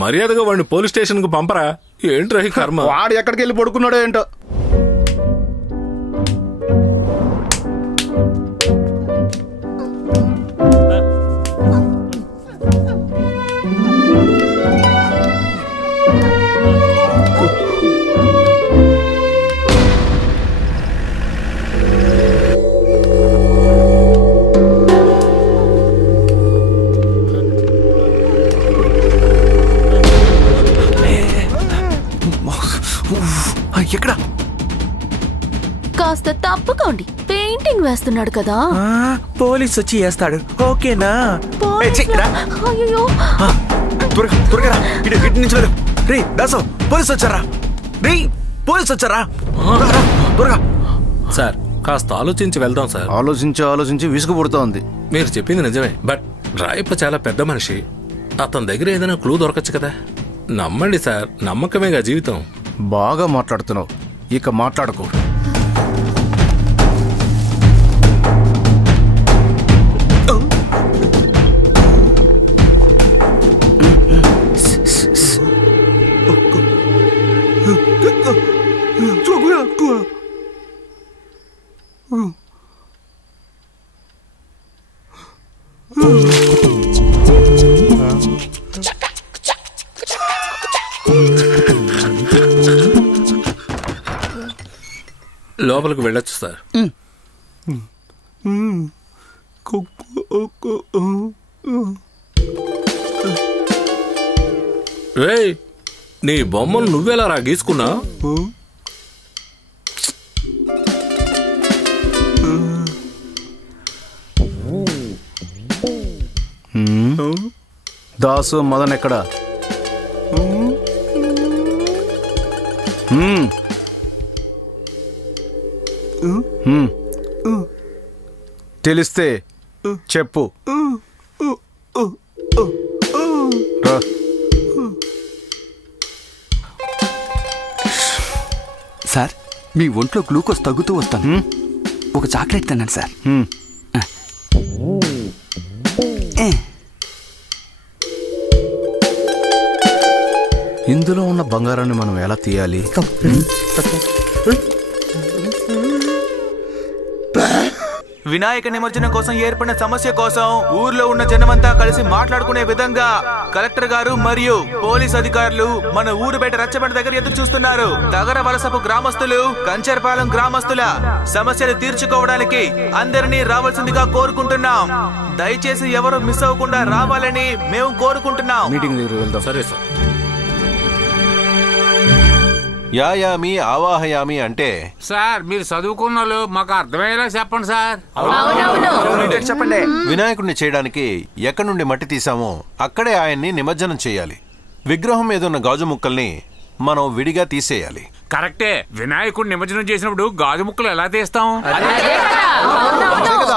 మర్యాదగా వాడిని పోలీస్ స్టేషన్ కు పంపరా. ఏంట్రా ఈ కర్మ? వాడు ఎక్కడికి వెళ్ళి పడుకున్నాడో ఏంటో. ఎక్కడ? కాస్త తప్పుకోండి, పెయింటింగ్ వేస్తున్నాడు కదా. పోలీస్ వచ్చి వేస్తాడు, ఓకేనా? అయ్యో త్వరగా ఇటు నుంచి వెళ్ళు. రే దాసు, పోలీస్ వచ్చారా? రే పోలీస్ వచ్చారా? త్వరగా. సార్ కాస్త ఆలోచించి వెళ్దాం సార్. ఆలోచించి విసుగు పుడుతోంది. మీరు చెప్పింది నిజమే, బట్ రాయప్ప చాలా పెద్ద మనిషి. అతని దగ్గర ఏదైనా క్లూ దొరకచ్చు కదా. నమ్మండి సార్, నమ్మకమేగా జీవితం. బాగా మాట్లాడుతున్నావు, ఇక మాట్లాడకు. లోపలికి వెళ్ళొచ్చు సార్. రే నీ బొమ్మలు నువ్వెలా రా గీసుకున్నా? దాసు మదన్ ఎక్కడ? తెలిస్తే చెప్పు. సార్ మీ ఒంట్లో గ్లూకోజ్ తగ్గుతూ వస్తాను. ఒక చాక్లెట్ తిన్నాను సార్. ఇందులో ఉన్న బంగారాన్ని మనం ఎలా తీయాలి? వినాయక నిమజ్జనం కోసం ఏర్పడిన సమస్య కోసం ఊర్లో ఉన్న జనమంతా కలిసి మాట్లాడుకునే విధంగా కలెక్టర్ గారు మరియు పోలీస్ అధికారులు మన ఊరు బయట రచ్చబండ దగ్గర ఎదురు చూస్తున్నారు. తగర వలసపు గ్రామస్తులు, కంచర్పాలెం గ్రామస్తుల సమస్యలు తీర్చుకోవడానికి అందరినీ రావాల్సిందిగా కోరుకుంటున్నాం. దయచేసి ఎవరు మిస్ అవ్వకుండా రావాలని మేము కోరుకుంటున్నాం. మీటింగ్ దగ్గర వెళ్దాం. సరే సార్. యాయామి ఆవాహయామి అంటే సార్ మీరు చదువుకున్న వాళ్ళు మాకు అర్థమయ్యేలా చెప్పండి సార్. చెప్పండి. వినాయకుడిని చేయడానికి ఎక్కడి నుండి మట్టి తీసామో అక్కడే ఆయన్ని నిమజ్జనం చేయాలి. విగ్రహం మీద ఉన్న గాజు ముక్కల్ని మనం విడిగా తీసేయాలి. కరెక్టే. వినాయకుడిని నిమజ్జనం చేసినప్పుడు గాజు ముక్కలు ఎలా తీస్తాం?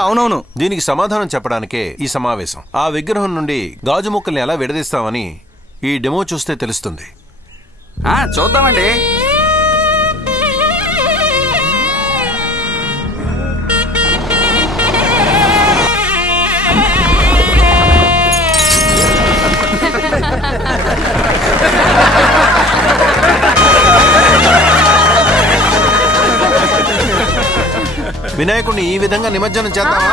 అవునవును. దీనికి సమాధానం చెప్పడానికే ఈ సమావేశం. ఆ విగ్రహం నుండి గాజు ముక్కల్ని ఎలా విడదీస్తామని ఈ డెమో చూస్తే తెలుస్తుంది. చూద్దామండి. వినాయకుడిని ఈ విధంగా నిమజ్జనం చేద్దామా?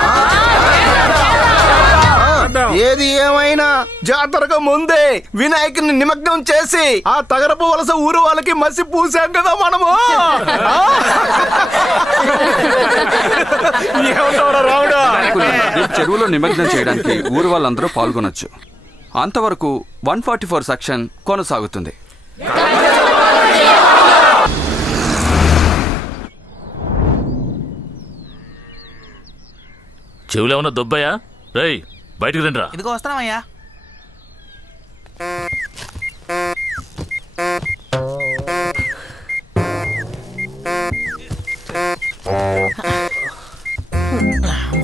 ఏది ఏమైనా జాతరకు ముందే వినాయకుని నిమగ్నం చేసి ఆ తగరపు వలస ఊరు వాళ్ళకి మసి పూసాం కదా మనము. చెరువులో నిమజ్జనం చేయడానికి ఊరు వాళ్ళందరూ పాల్గొనొచ్చు. అంతవరకు 144 సెక్షన్ కొనసాగుతుంది. చెవులు ఏమన్నా దొబ్బాయా? రేయ్ బయటికి రండి రా. ఇదిగో వస్తున్నామయ్యా.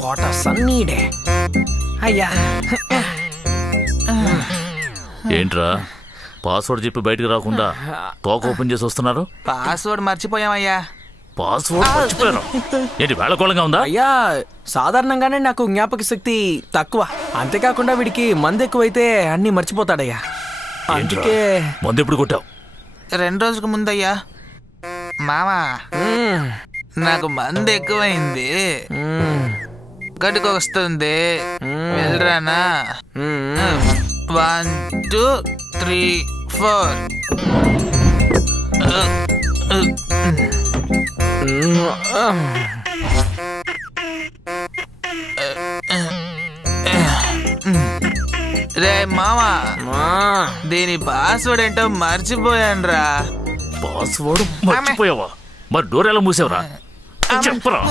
వాట్ ఆ సన్నీ డే. అయ్యా ఏంట్రా పాస్వర్డ్ చెప్పి బయటికి రాకుండా తోక ఓపెన్ చేసి వస్తున్నారు? పాస్వర్డ్ మర్చిపోయామయ్యా. పాస్వర్డ్ మర్చిపోయారు ఏంటి? వేళకోళంగా ఉందా? అయ్యా సాధారణంగానే నాకు జ్ఞాపక శక్తి తక్కువ. అంతేకాకుండా వీడికి మందు ఎక్కువైతే అన్ని మర్చిపోతాడయ్యా. అందుకే మందు ఎప్పుడు కొట్టావు? 2 రోజులకు ముందయ్యా. మామా నాకు మందు ఎక్కువైంది, గడుకు వస్తుంది, వెళ్ళరానా? 1 2 3 4. రే మామా, దీని పాస్వర్డ్ ఏంటో మర్చిపోయాను రా. పాస్వర్డ్ మర్చిపోయావా? మరి డోర్ ఎలా మూసావురా? చెప్పరా,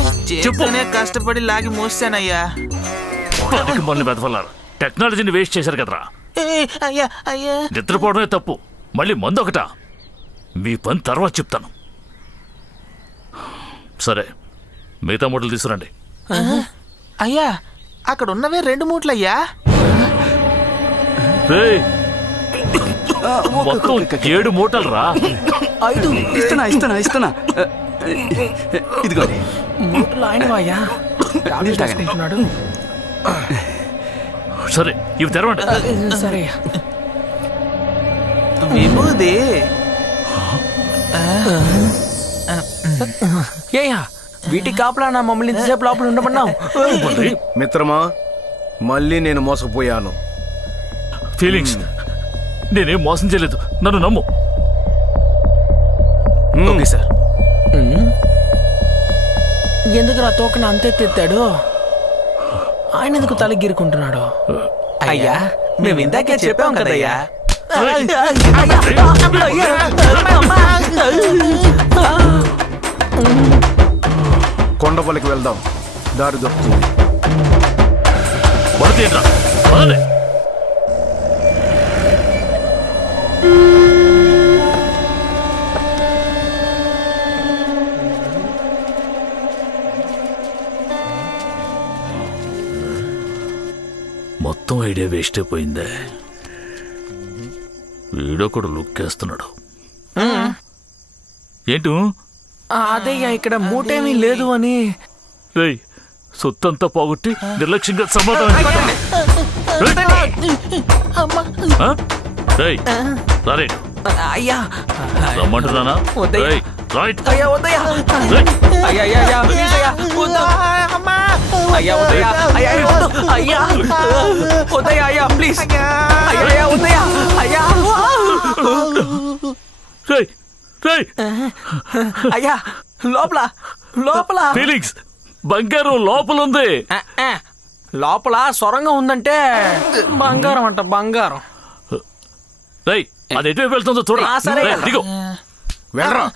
చెప్పునే కష్టపడి లాగి మూసానయ్యా. మళ్ళీ బెదఫలారు టెక్నాలజీని వేస్ట్ చేశారు కదరా. అయ్యా అయ్యా, నిద్రపోవడమే తప్పు, మళ్ళీ మందు ఒకటా? మీ పని తర్వాత చెప్తాను. సరే మిగతా మూటలు తీసుకురండి. అయ్యా అక్కడ ఉన్నవే 2 మూటలయ్యా. మొత్తం 7 మూటలు రా. 5 ఇస్తున్నా. ఇదిగో మూటలు ఆయనవయ్యా. సరే ఇవి తెరవండి. సరే విభూది. ఏయా వీటి కాపలా నా మమ్మల్ని ఇంతసేపు లోపల ఉండమన్నావు. మిత్రమా మళ్ళీ నేను మోసపోయాను. ఫీలింగ్స్ నేనేం మోసం చేయలేదు, నన్ను నమ్ము. Okay sir. ఎందుకు నా తోకని అంతెత్తాడు? ఆయన ఎందుకు తలగిరుకుంటున్నాడు? అయ్యా మేము ఇందాకే చెప్పాం కదయ్యా. కొండపల్లికి వెళ్దాం, దారి దొరుకుతుంది. మొత్తం ఐడియా వేస్ట్ అయిపోయిందే. వీడొకడు లుక్ వేస్తున్నాడు. ఏంటి? అదయ్యా ఇక్కడ మూటేమీ లేదు అని. రేయ్ సొత్తంతా పోగొట్టి నిర్లక్ష్యంగా సమాధానం. అయ్యా రమ్మంటున్నానా? అయ్యా వద్దయ్యా. అయ్యా అయ్యా ప్లీజ్ అయ్యా వద్దు. అయ్యా వద్దయ్యా. అయ్యా వద్దు. అయ్యా వద్దయ్యా. అయ్యా ప్లీజ్. అయ్యా వద్దయ్యా. అయ్యా అయ్యా లోపల లోపల ఫీలింగ్స్ బంగారం లోపల ఉంది. లోపల సొరంగం ఉందంటే బంగారం అంట. బంగారం. రేయ్ అది ఎటువైపు వెళ్తుందో చూడ. సరే దిగు. వెళ్ళరా.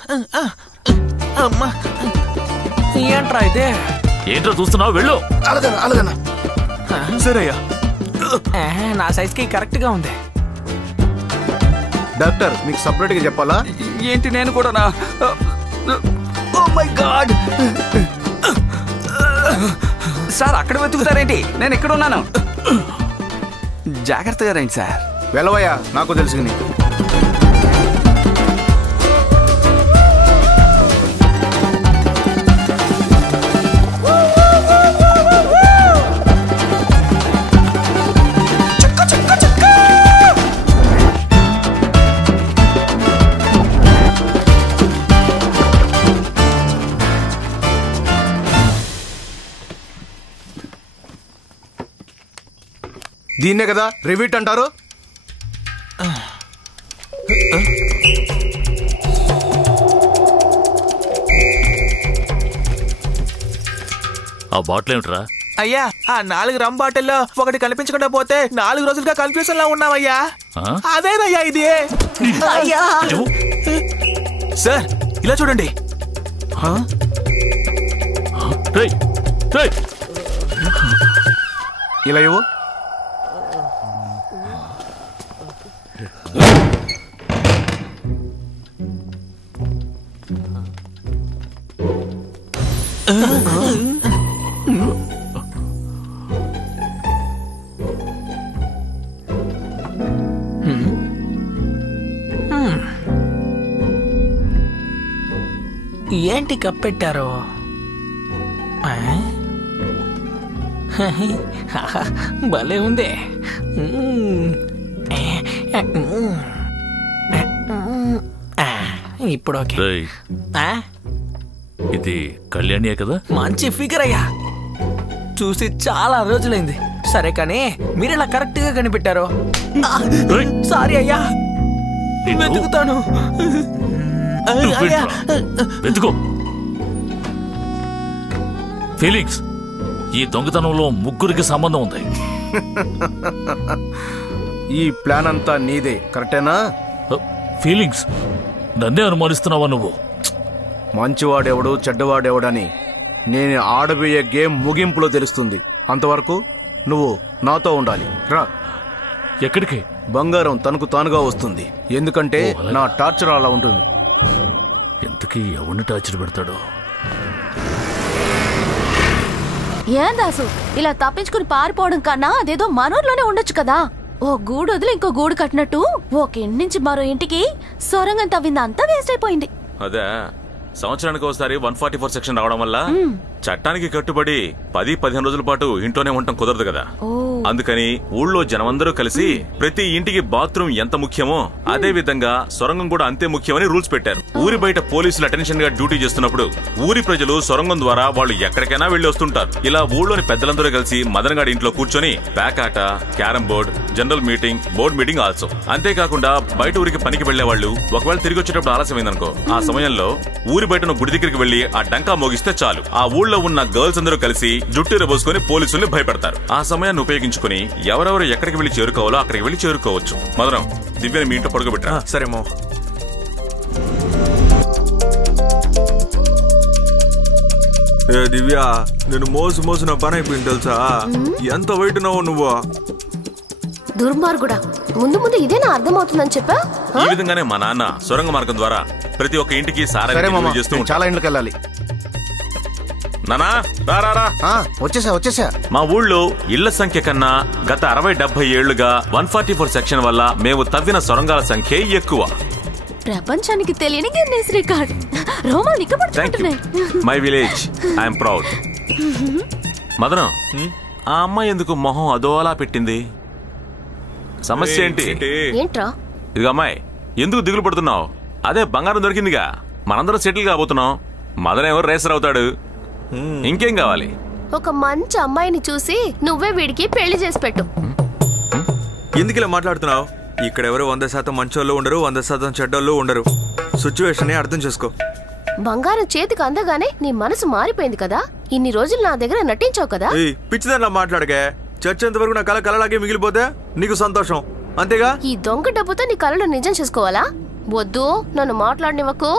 అమ్మా ఏంట్రా అయితే? ఏంట్రా చూస్తున్నావు? వెళ్ళు. అలాగనా సరే అయ్యా. నా సైజ్కి కరెక్ట్ గా ఉంది. డాక్టర్ మీకు సపరేట్ గా చెప్పాలా ఏంటి? నేను కూడానా? ఓ మై గాడ్ సార్, అక్కడ వెతుకుతారేంటి? నేను ఎక్కడ ఉన్నాను. జాగ్రత్తగా రండి సార్. వెళ్ళవయ్యా, నాకు తెలుసు. దీన్నే కదా రివీట్ అంటారు. ఆ బాటిల్ ఏమిట్రా? అయ్యా ఆ 4 రమ్ బాటిల్లో ఒకటి కనిపించకుండా పోతే 4 రోజులుగా కన్ఫ్యూజన్ లో ఉన్నామయ్యా. అదేనయ్యా ఇది. అయ్యా సార్ ఇలా చూడండి. ఇలా ఇవ్వు. ఏంటి కప్పెట్టారు? భలే ఉంది. ఇప్పుడు ఓకే. ఇది కళ్యాణియే కదా? మంచి ఫిగర్ అయ్యా, చూసి చాలా రోజులైంది. సరే కానీ మీరు ఇలా కరెక్ట్ గా కనిపెట్టారు. సారీ అయ్యా, వెతుకుతాను. వెతుకో. ఫీలింగ్స్, ఈ దొంగతనంలో ముగ్గురికి సంబంధం ఉంది. ఈ ప్లాన్ అంతా నీదే, కరెక్టేనా? ఫీలింగ్స్, నన్నే అనుమానిస్తున్నావా నువ్వు? మంచివాడెవడు చెడ్డవాడెవడని నేను ఆడబోయే గేమ్ ముగింపులో తెలుస్తుంది. అంతవరకు నువ్వు నాతో ఉండాలి. రా. ఎక్కడికి? బంగారం తనకు తానుగా వస్తుంది, ఎందుకంటే నా టార్చర్ అలా ఉంటుంది. ఎంతకీ ఎవరిని టార్చర్ పెడతాడో? ఏం దాసు, ఇలా తప్పించుకుని పారిపోవడం కన్నా అదేదో మనూర్లోనే ఉండొచ్చు కదా. ఓ గూడు వదిలి ఇంకో గూడు కట్టినట్టు ఒక ఇంటి నుంచి మరో ఇంటికి సొరంగం తవ్వింది అంతా వేస్ట్ అయిపోయింది. అదే సంవత్సరానికి ఒకసారి 144 సెక్షన్ రావడం వల్ల చట్టానికి కట్టుబడి 10-15 రోజుల పాటు ఇంట్లోనే ఉండటం కుదరదు కదా. అందుకని ఊళ్ళో జనమందరూ కలిసి ప్రతి ఇంటికి బాత్రూమ్ ఎంత ముఖ్యమో అదే విధంగా సొరంగం కూడా అంతే ముఖ్యమని రూల్స్ పెట్టారు. ఊరి బయట పోలీసులు అటెన్షన్ గా డ్యూటీ చేస్తున్నప్పుడు ఊరి ప్రజలు సొరంగం ద్వారా వాళ్ళు ఎక్కడికైనా వెళ్లి వస్తుంటారు. ఇలా ఊళ్ళోని పెద్దలందరూ కలిసి మదనగాడి ఇంట్లో కూర్చొని ప్యాకాట, carrom board, general meeting, board meeting also. అంతేకాకుండా బయట ఊరికి పనికి వెళ్లే వాళ్ళు ఒకవేళ తిరిగి వచ్చేటప్పుడు ఆలస్యమైందనుకో, ఆ సమయంలో ఊరి బయట గుడి దగ్గరికి వెళ్లి ఆ డంకా మోగిస్తే చాలు, ఆ ఊళ్ళో ఉన్న గర్ల్స్ అందరూ కలిసి జుట్టు రబోసుకుని పోలీసుల్ని భయపెడతారు. ఆ సమయాన్ని ఉపయోగించుకుని ఎవరెవరు ఎక్కడికి వెళ్లి చేరుకోవాలో అక్కడికి వెళ్లి చేరుకోవచ్చు. మదనం, దివ్యని మీ ఇంట్లో పడుకోబెట్టా. సరే మో. ఏ దివ్య, నేను మోసు నా పని అయిపోయింది తెలుసా? ఎంత వెయిట్ ఉన్నావు నువ్వు? దుర్మార్గుడా, ముందు ముందు ఇదే నా అర్థమవుతుందని చెప్పా. ఈ విధంగానే మా నాన్న సొరంగ మార్గం ద్వారా ప్రతి ఒక్క ఇంటికి చాలా ఇంట్లోకి వెళ్ళాలి. నానా వచ్చేసా. మా ఊళ్ళో ఇళ్ల సంఖ్య కన్నా గత 60-70 ఏళ్లుగా 144 సెక్షన్ వల్ల మేము తవ్విన సొరంగాల సంఖ్య ఎక్కువ. ప్రపంచానికి తెలియని గిన్నెస్ రికార్డ్. రోమాలు నిక్కబడుతున్నాయి. My village, I'm proud. Madanam, ఆ అమ్మాయి ఎందుకు మొహం అదోలా పెట్టింది? సమస్య ఏంటి? ఏంట్రా? ఇదిగో అమ్మాయి, ఎందుకు దిగులు పడుతున్నావు? అదే బంగారం దొరికిందిగా, మనందరం సెటిల్ కాబోతున్నాం. మదన్ ఎవరు రేసర్ అవుతాడు, ఇంకేం కావాలి? ఒక మంచి అమ్మాయిని చూసి నువ్వే వీడికి పెళ్లి చేసి పెట్టు. ఎందుకు ఇలా మాట్లాడుతున్నావు? ఇక్కడ ఎవరు 100% మంచోళ్ళు ఉండరు, 100% చెడ్డోళ్ళు ఉండరు. సిచ్యువేషన్ అర్థం చేసుకో. బంగారం చేతికి అందగానే నీ మనసు మారిపోయింది కదా. ఇన్ని రోజులు నా దగ్గర నటించావు కదా. పిచ్చిదాన్ని మాట్లాడకే. చచ్చేంత వరకు నా కళ కళలాగే మిగిలిపోతే నీకు సంతోషం, అంతేగా? ఈ దొంగ డబ్బుతో నీ కళను నిజం చేసుకోవాలా? వద్దు, నన్ను మాట్లాడినవకు.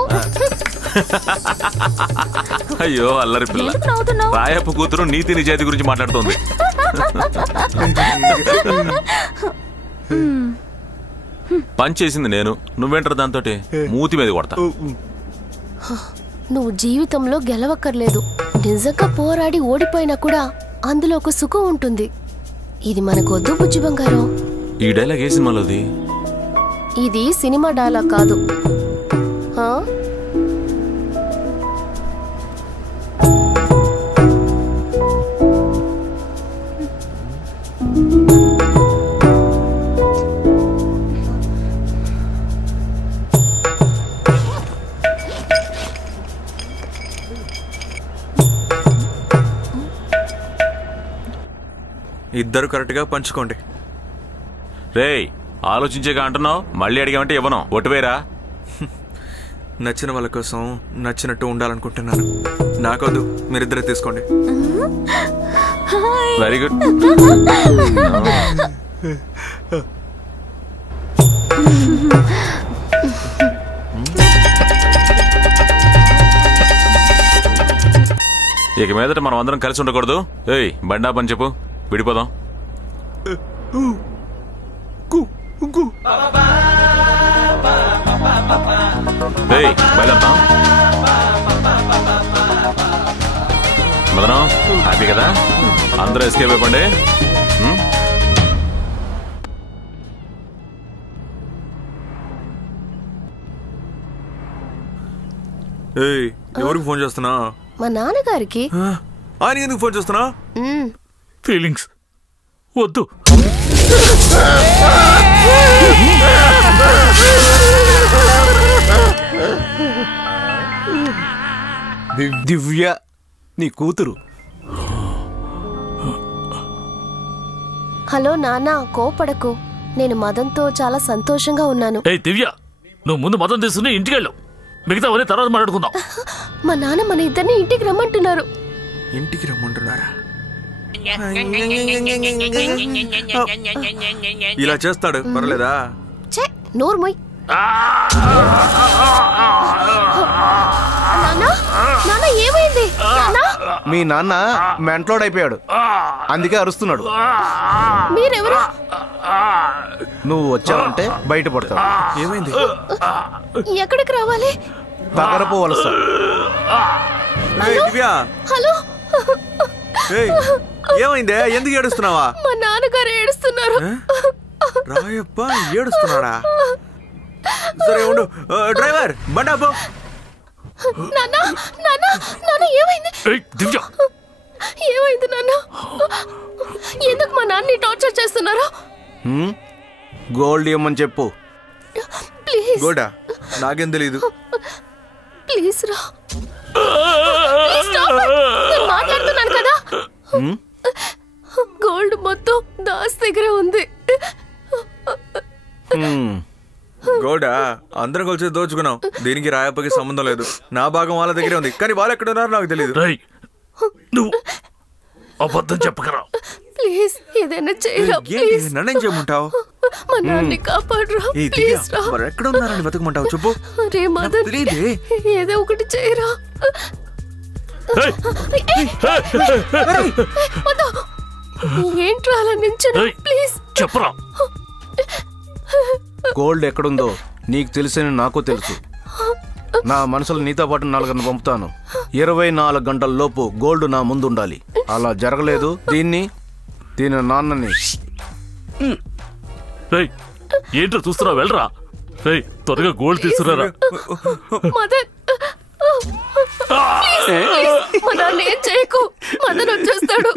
అయ్యో అల్లరి పిల్ల, రాయపు కూతురు నీతి నిజాయితీ గురించి మాట్లాడుతోంది. పని చేసింది నేను, నువ్వేంటారు దాంతో మూతి మీద కొడతా. నువ్వు జీవితంలో గెలవక్కర్లేదు. నిజంగా పోరాడి ఓడిపోయినా కూడా అందులో ఒక సుఖం ఉంటుంది. ఇది మనకొద్దు బుజ్జి బంగారం. ఈ డైలాగ్ ఏ సినిమాలోది? ఇది సినిమా డైలాగ్ కాదు. ఇద్దరు కరెక్ట్ గా పంచుకోండి. రేయ్ ఆలోచించేగా అంటున్నావు, మళ్ళీ అడిగామంటే ఇవ్వను. ఒట్టువేరా. నచ్చిన వాళ్ళ కోసం నచ్చినట్టు ఉండాలనుకుంటున్నాను. నాకొద్దు, మీరిద్దరే తీసుకోండి. Very good. ఇక మీదట మనం అందరం కలిసి ఉండకూడదు. ఏయ్ బండా పని చెప్పు, విడిపోదాం. ఏయ్ బయలుదేరదాం. మదనం హ్యాపీ కదా? అందరూ ఎస్కేప్ అయిపోండి. ఏయ్ ఎవరికి ఫోన్ చేస్తున్నా? మా నాన్నగారికి. ఆయన ఎందుకు ఫోన్ చేస్తున్నా? ఫీలింగ్స్ వద్దు. దివ్య నీ కూతురు. హలో నాన్న, కోపడకు. నేను మదన్తో చాలా సంతోషంగా ఉన్నాను. ఏయ్ దివ్య, నువ్వు ముందు మదన్ తీసుకుని ఇంటికి వెళ్ళు. మిగతా అవన్నీ తర్వాత మాట్లాడుకుందాం. మా నాన్న మన ఇద్దరిని ఇంటికి రమ్మంటున్నారు. ఇంటికి రమ్మంటున్నారా? ఇలా చేస్తాడు, పర్లేదా? నోరు మొయ్. నాన్న ఏమైంది? మీ నాన్న మెంట్లోడైపోయాడు, అందుకే అరుస్తున్నాడు. మీరెవరు? నువ్వు వచ్చావంటే బయటపడతావు. ఏమైంది? ఎక్కడికి రావాలి? తగరపు వలస. హలో, ఏమైందే? ఎందుకు ఏడుస్తున్నావా? మా నాన్నగారు ఏడుస్తున్నారు. రాయప్ప ఏడుస్తున్నాడా? సరే ఉండు, డ్రైవర్ బండి ఆపు. నాన్న ఏమైంది? ఏమైంది నాన్న? ఎందుకు మా నాన్ని టార్చర్ చేస్తున్నారు? గోల్డ్ ఇవ్వమని చెప్పు. ప్లీజ్. గోల్డా? నాకేం తెలీదు. ప్లీజ్ రా. నేను మాట్లాడుతున్నాను కదా. గోల్డ్ మొత్తం దాస్ దగ్గర ఉంది. గోల్డా? అందరం కలిసి దోచుకున్నాం. దీనికి రాయప్పకి సంబంధం లేదు. నా భాగం వాళ్ళ దగ్గరే ఉంది, కానీ వాళ్ళు ఎక్కడ ఉన్నారో నాకు తెలియదు. నువ్వు అబద్ధం చెప్పకరా. ప్లీజ్ ఏదైనా చేయరా. ప్లీజ్ నన్నేం చేయమంటావు? మా నాన్ని కాపాడరా. ప్లీజ్ రా. మరి ఎక్కడ ఉన్నారని వెతకమంటావు చెప్పు. రే మదన్, ఏదో ఒకటి చేయరా. ఏంట్రా అలా నించున్నా? ప్లీజ్ చెప్పరా. గోల్డ్ ఎక్కడుందో నీకు తెలుసని నాకు తెలుసు. నా మనసులో నీతో పాటు 4 పంపుతాను. 24 గంటల లోపు గోల్డ్ నా ముందు ఉండాలి. అలా జరగలేదు, దీని నాన్నని. ఏంటో చూస్తున్నా, వెళ్ళరా. త్వరగా గోల్డ్ తీసుకురారా. మదన్, మదన్ ఏం చేయకు. మదన్ వచ్చేస్తాడు.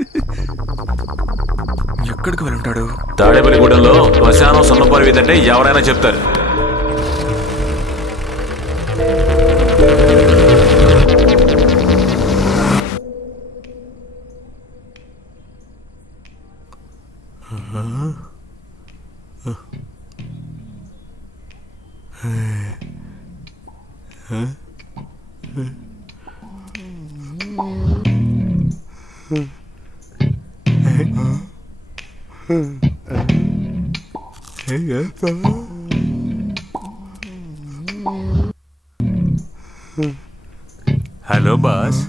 ఎక్కడికి వెళ్ళుంటాడు? తాడేపల్లిగూడెంలో శ్మశానం సొన్నపాలు వీధంటే ఎవరైనా చెప్తారు. Hello boss.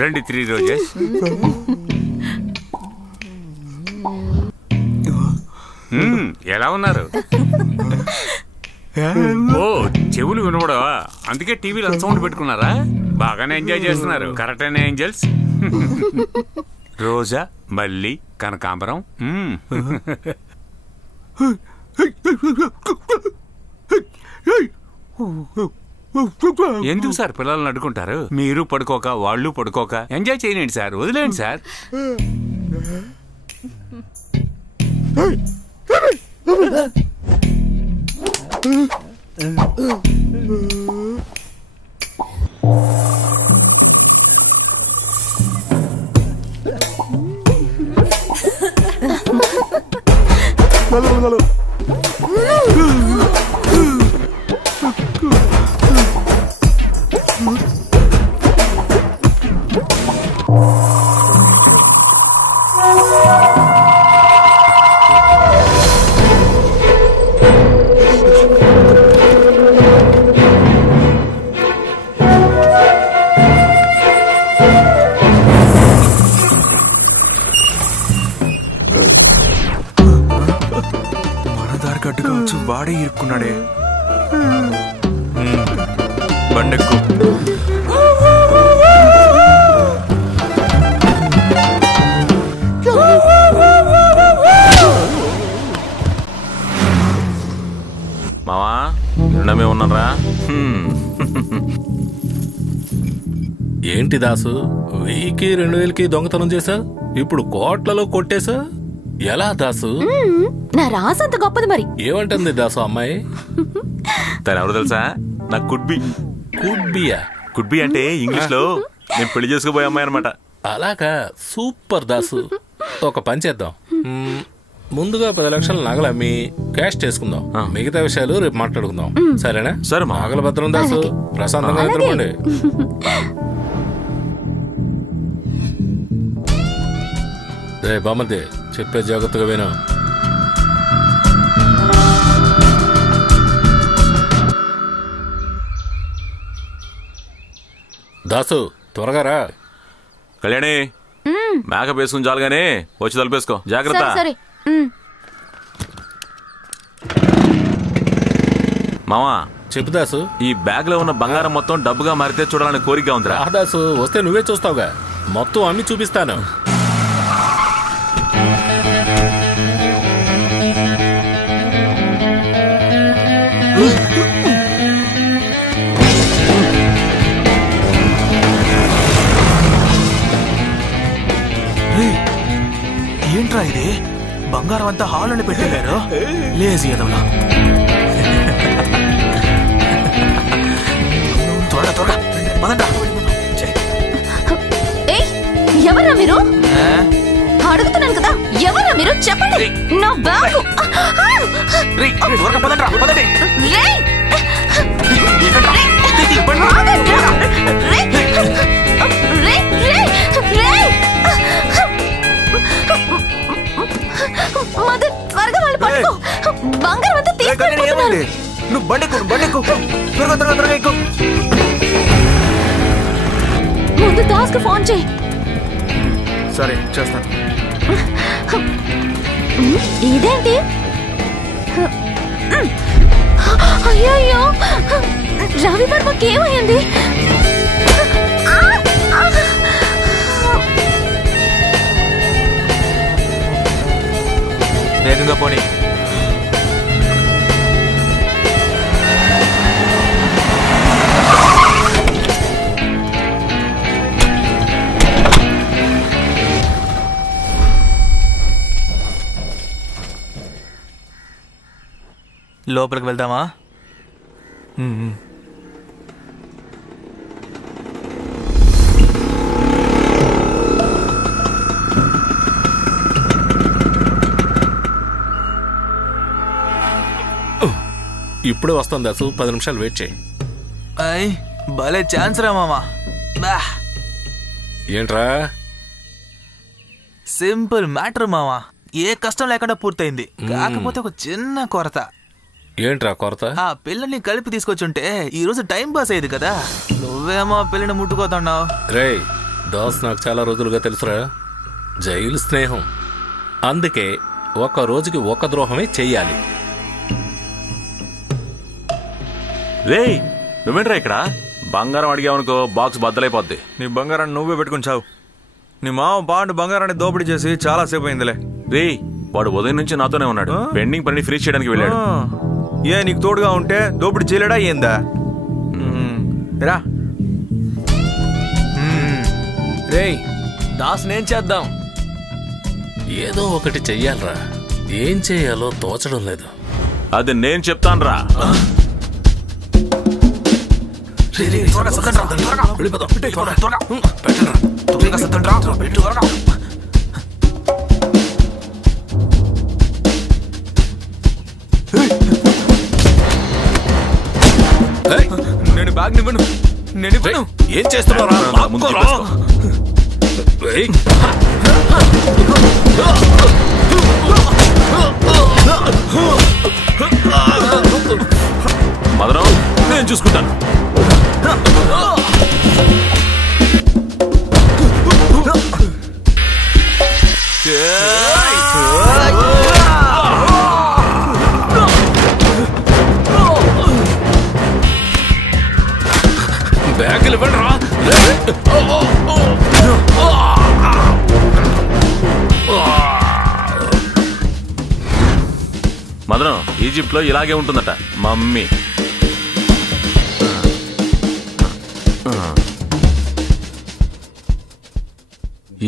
రండి 3 రోజెస్. ఎలా ఉన్నారు? ఓ చెవులు వినబడవా? అందుకే టీవీలో సౌండ్ పెట్టుకున్నారా? బాగానే ఎంజాయ్ చేస్తున్నారు. కరెక్టేనా ఏంజల్స్? రోజా, మల్లి, కనకాంబరం. ఎందుకు సార్ పిల్లల్ని అడ్డుకుంటారు? మీరు పడుకోక వాళ్ళు పడుకోక ఎంజాయ్ చేయలేండి సార్, వదిలేండి సార్. వాడే ఇరుక్కున్నాడే. బండెక్కు. మావా నిన్నమే ఉన్నారా? ఏంటి దాసు, 1000కి 2000కి దొంగతనం చేసా, ఇప్పుడు కోట్లలో కొట్టేసా? ఎలా దాసు? నా రాసంత గొప్పది మరి. ఏమంటుంది దాసు అమ్మాయి? తను ఎవరు తెలుసా? నా కుడ్బి. కుడ్బియా? కుడ్బి అంటే ఇంగ్లీష్ లో నేను పెళ్లి చేసుకోబోయే అమ్మాయి అనమాట. అలాగా, సూపర్ దాసు. ఒక పని చేద్దాం, ముందుగా 10 లక్షల నగలు అమ్మి క్యాష్ చేసుకుందాం, మిగతా విషయాలు రేపు మాట్లాడుకుందాం, సరేనా? సరే నగల భద్రం దాసు, ప్రశాంతంగా నిద్రపోండి. రే బామర్ది, చెప్పే జాగ్రత్తగా విను. దాసు త్వరగా రా. కళ్యాణి మేకప్ వేసుకుని చాలుగానే వచ్చి తలుపేసుకో. జాగ్రత్త. మావా చెప్పు దాసు. ఈ బ్యాగ్ లో ఉన్న బంగారం మొత్తం డబ్బుగా మారితే చూడాలని కోరికగా ఉందిరా. దాసు వస్తే నువ్వే చూస్తావుగా, మొత్తం అమ్మి చూపిస్తాను. ఏంట్రా ఇది? బంగారం అంతా హాల్లోనే పెట్టారు. లేజీ ఎదవలా. త్వరగా త్వరగా పదండ్రా. ఎవరా మీరు? అడుగుతున్నాను కదా, ఎవరా మీరు? చెప్పండి. నా బ్యాగ్. త్వరగా పదండ్రా, పదండి. బంగారం అంతా తీసుకెళ్ళిపోతున్నారు. నువ్వు బండెక్కు, బండెక్కు. త్వరగా త్వరగా త్వరగా ఎక్కు. ముందు దాస్కి ఫోన్ చేయి. సరే చేస్తాను. ఇదేంటి? అయ్యో, రవి వర్మకి ఏమైంది? వేగంగా పోనీ. లోపలికి వెళ్దామా? ఇప్పుడే వస్తాం దాసు, 10 నిమిషాలు వెయిట్ చేయి. అయ్ భలే ఛాన్స్ రా మామా. ఏంట్రా? సింపుల్ మ్యాటర్ మామా, ఏ కష్టం లేకుండా పూర్తయింది. కాకపోతే ఒక చిన్న కొరత. ఏంట్రా కొరత? ఆ పిల్లని కలిపి తీసుకొచ్చుంటే ఈ రోజు టైం పాస్ అయ్యేది కదా. నువ్వేమో పిల్లని ముట్టుకోతున్నావు. రే దాస్, నాకు చాలా రోజులుగా తెలుసురా, జైలు స్నేహం. అందుకే ఒక రోజుకి ఒక ద్రోహమే చెయ్యాలి. రే నువ్వేంట్రా ఇక్కడ? బంగారం అడిగావనుకో బాక్స్ బద్దలైపోద్ది. నీ బంగారాన్ని నువ్వే పెట్టుకుని చావు. నీ మామ బాండు బంగారాన్ని దోపిడీ చేసి చాలా సేపు అయిందిలే. రే వాడు ఉదయం నుంచి నాతోనే ఉన్నాడు, పెండింగ్ పని ఫినిష్ చేయడానికి వెళ్ళాడు. ఏ నీకు తోడుగా ఉంటే దోపిడీ చేయలేడా ఏందా? రా రే దాస్, నేను చేద్దాం. ఏదో ఒకటి చెయ్యాలరా, ఏం చేయాలో తోచడం లేదు. అది నేను చెప్తాను రా. ఏం చేస్తున్నారా? మదనం నేను చూసుకుంటాను. బ్యాగులు ఇవ్వండి రా. మదనం ఈజిప్ట్ లో ఇలాగే ఉంటుందట మమ్మీ.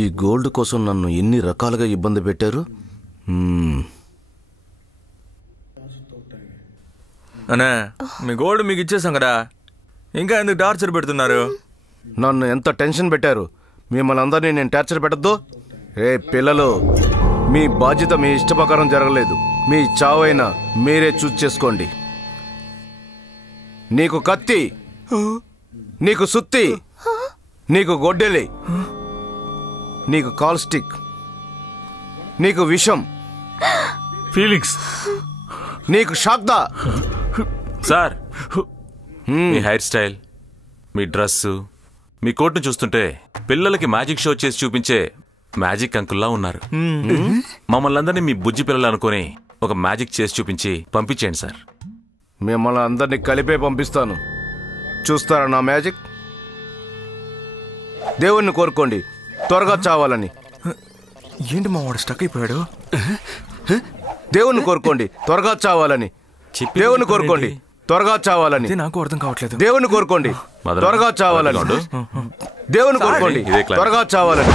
ఈ గోల్డ్ కోసం నన్ను ఎన్ని రకాలుగా ఇబ్బంది పెట్టారు. అనే మీ గోల్డ్ మీకు ఇచ్చేసాం కదా, ఇంకా ఎందుకు టార్చర్ పెడుతున్నారు? నన్ను ఎంత టెన్షన్ పెట్టారు. మిమ్మల్ని అందరినీ నేను టార్చర్ పెట్టద్దు. ఏ పిల్లలు, మీ బాధ్యత మీ ఇష్ట ప్రకారం జరగలేదు. మీ చావైనా మీరే చూస్ చేసుకోండి. నీకు కత్తి, నీకు సుత్తి, నీకు గొడ్డెలి, నీకు కాల్ స్టిక్, నీకు విషం, ఫీలింగ్స్, నీకు షాక్దా. సార్ మీ హెయిర్ స్టైల్, మీ డ్రెస్సు, మీ కోట్ను చూస్తుంటే పిల్లలకి మ్యాజిక్ షో చేసి చూపించే మ్యాజిక్ అంకుల్లా ఉన్నారు. మమ్మల్ని అందరినీ మీ బుజ్జి పిల్లలు అనుకుని ఒక మ్యాజిక్ చేసి చూపించి పంపించేయండి సార్. మిమ్మల్ని అందరినీ కలిపే పంపిస్తాను. చూస్తారా నా మ్యాజిక్? దేవుణ్ణి కోరుకోండి త్వరగా చావాలని. ఏంటి మా వాడు స్టక్ అయిపోయాడు? దేవుణ్ణి కోరుకోండి త్వరగా చావాలని. దేవుణ్ణి కోరుకోండి త్వరగా చావాలని. నాకు అర్థం కావట్లేదు. దేవుణ్ణి కోరుకోండి త్వరగా చావాలని. దేవుని కోరుకోండి త్వరగా చావాలని.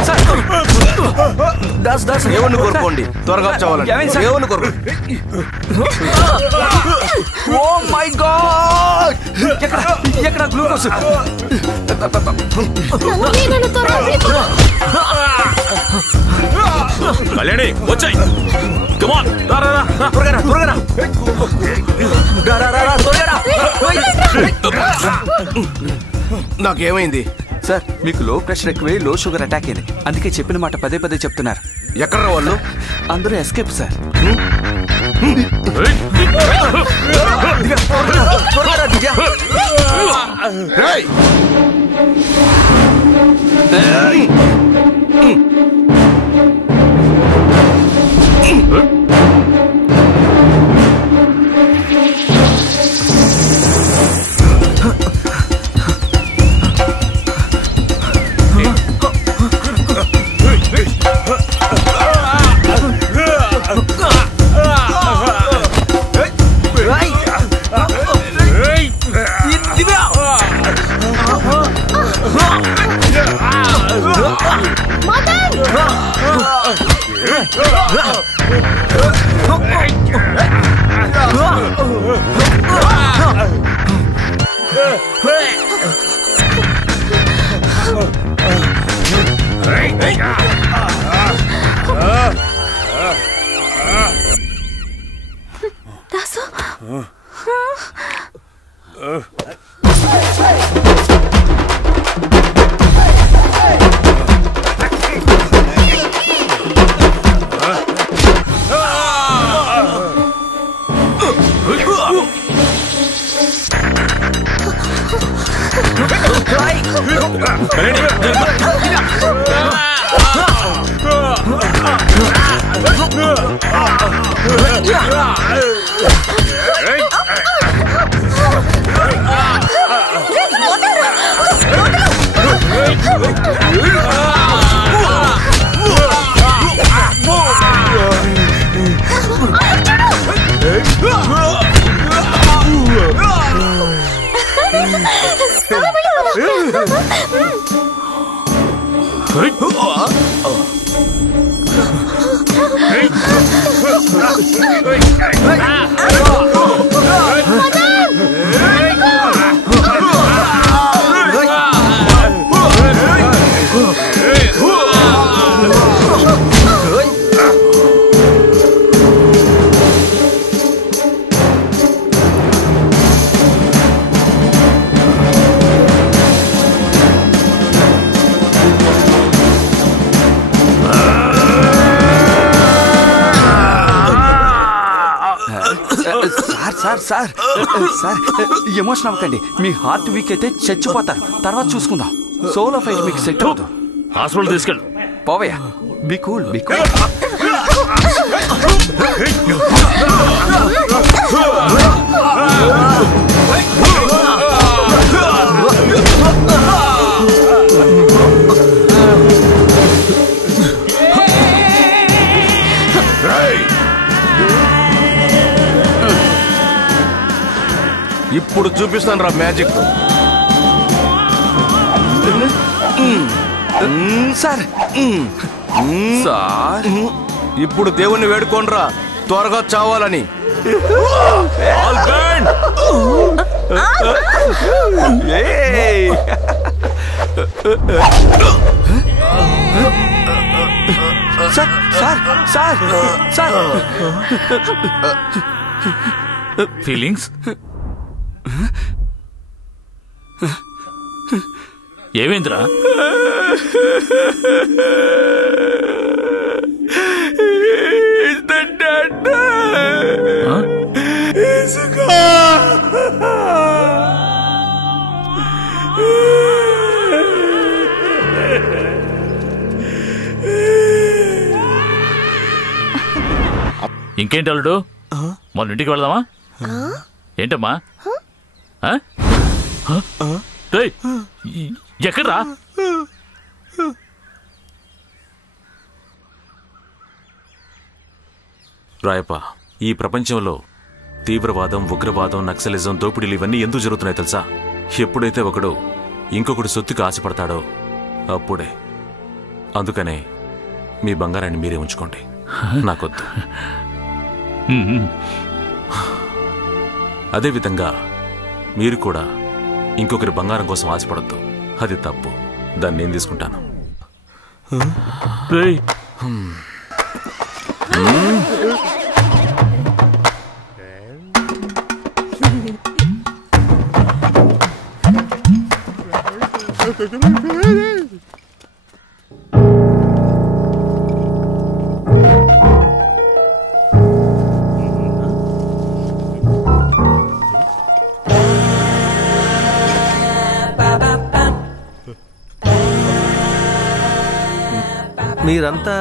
దేవుని కోరుకోండి త్వరగా చావాలని. దేవుని కోరుకోండి. Oh my god! ఎక్కడ గ్లూకోజ్? కళ్యాణి వచ్చాయి. కమ్ ఆన్, రా రా రా, త్వరగా రా, త్వరగా రా. నాకేమైంది సార్? మీకు లో ప్రెషర్ ఎక్కువై లో షుగర్ అటాక్ అయింది. అందుకే చెప్పిన మాట పదే పదే చెప్తున్నారు. ఎక్కడ వాళ్ళు? అందరూ escape sir. Dasu sir sir sir emotion అవ్వకండి. మీ హార్ట్ వీక్ అయితే చచ్చిపోతారు. తర్వాత చూసుకుందాం. సోలో ఫైట్ మీకు సెట్ అవుతుంది. హాస్పిటల్ తీసుకెళ్ళు. పోవయ్యా. Be cool be cool. ఇప్పుడు చూపిస్తాను రా మ్యాజిక్. సార్ సార్ ఇప్పుడు దేవుణ్ణి వేడుకోండ్రా త్వరగా చావాలని. Sir sir sir sir feelings ఏమేంద్రా? ఇంకేంటి అల్లుడు, మన ఇంటికి వెళ్దామా? ఏంటమ్మా ఎక్కడ్రా? రాయప్ప, ఈ ప్రపంచంలో తీవ్రవాదం, ఉగ్రవాదం, నక్సలిజం, దోపిడీలు ఇవన్నీ ఎందుకు జరుగుతున్నాయి తెలుసా? ఎప్పుడైతే ఒకడు ఇంకొకడు సొత్తుకు ఆశపడతాడో అప్పుడే. అందుకనే మీ బంగారాన్ని మీరే ఉంచుకోండి, నాకొద్దు. అదేవిధంగా మీరు కూడా ఇంకొకరి బంగారం కోసం ఆశపడద్దు. అది తప్పు. దాన్ని నేను తీసుకుంటాను. మీరంతా?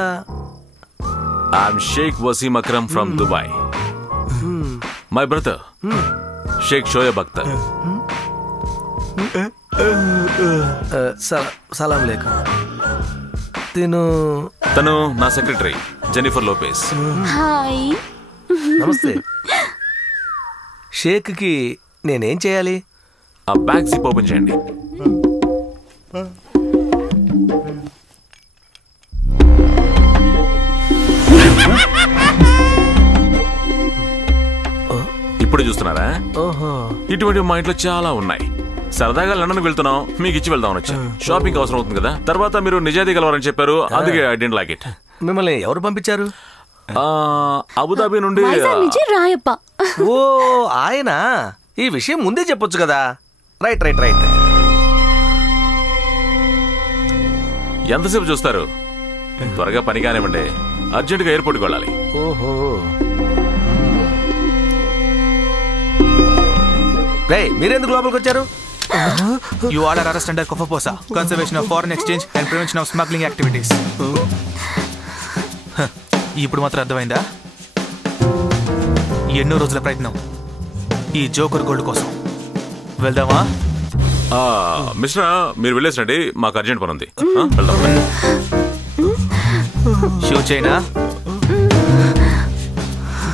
I'm Sheikh Wasim Akram from Dubai. My brother Sheikh Shoaib Akhtar. సలాం లేకం. తను నా సెక్రటరీ జెనిఫర్ లోపేస్. హాయ్. నమస్తే. షేక్ కి నేనేం చేయాలి? ఆ బ్యాగ్ జిప్ ఓపెన్ చేయండి. ఇప్పుడు చూస్తున్నారా? ఇటువంటి మా ఇంట్లో చాలా ఉన్నాయి. సరదాగా లండన్ వెళ్తున్నాం, మీకు ఇచ్చి వెళ్దామని వచ్చా. షాపింగ్ అవసరం అవుతుంది కదా. తర్వాత మీరు నిజాయితీ కలవారని చెప్పారు, అందుకే ఐ డోంట్ లైక్ ఇట్. మిమ్మల్ని ఎవరు పంపించారు? అబుదాబి నుండి రాయప్ప. ఓ ఆయన. ఈ విషయం ముందే చెప్పొచ్చు కదా. Right right right. ఎంతసేపు చూస్తారు? త్వరగా పని కానివ్వండి, అర్జెంటుగా ఎయిర్పోర్ట్కి వెళ్ళాలి. ఓహో. మీరెందుకు లోపలికి వచ్చారు? You all are arrested under COFAPOSA, Conservation of Foreign Exchange and Prevention of Smuggling Activities. ఇప్పుడు మాత్రం అర్థమైందా? ఎన్నో రోజుల ప్రయత్నం ఈ జోకర్ గోల్డ్ కోసం. వెళ్దామా? మిస్టర్, మీరు వెళ్ళేసండి, మాకు అర్జెంట్ పని ఉంది. వెళ్దాం. Shoe China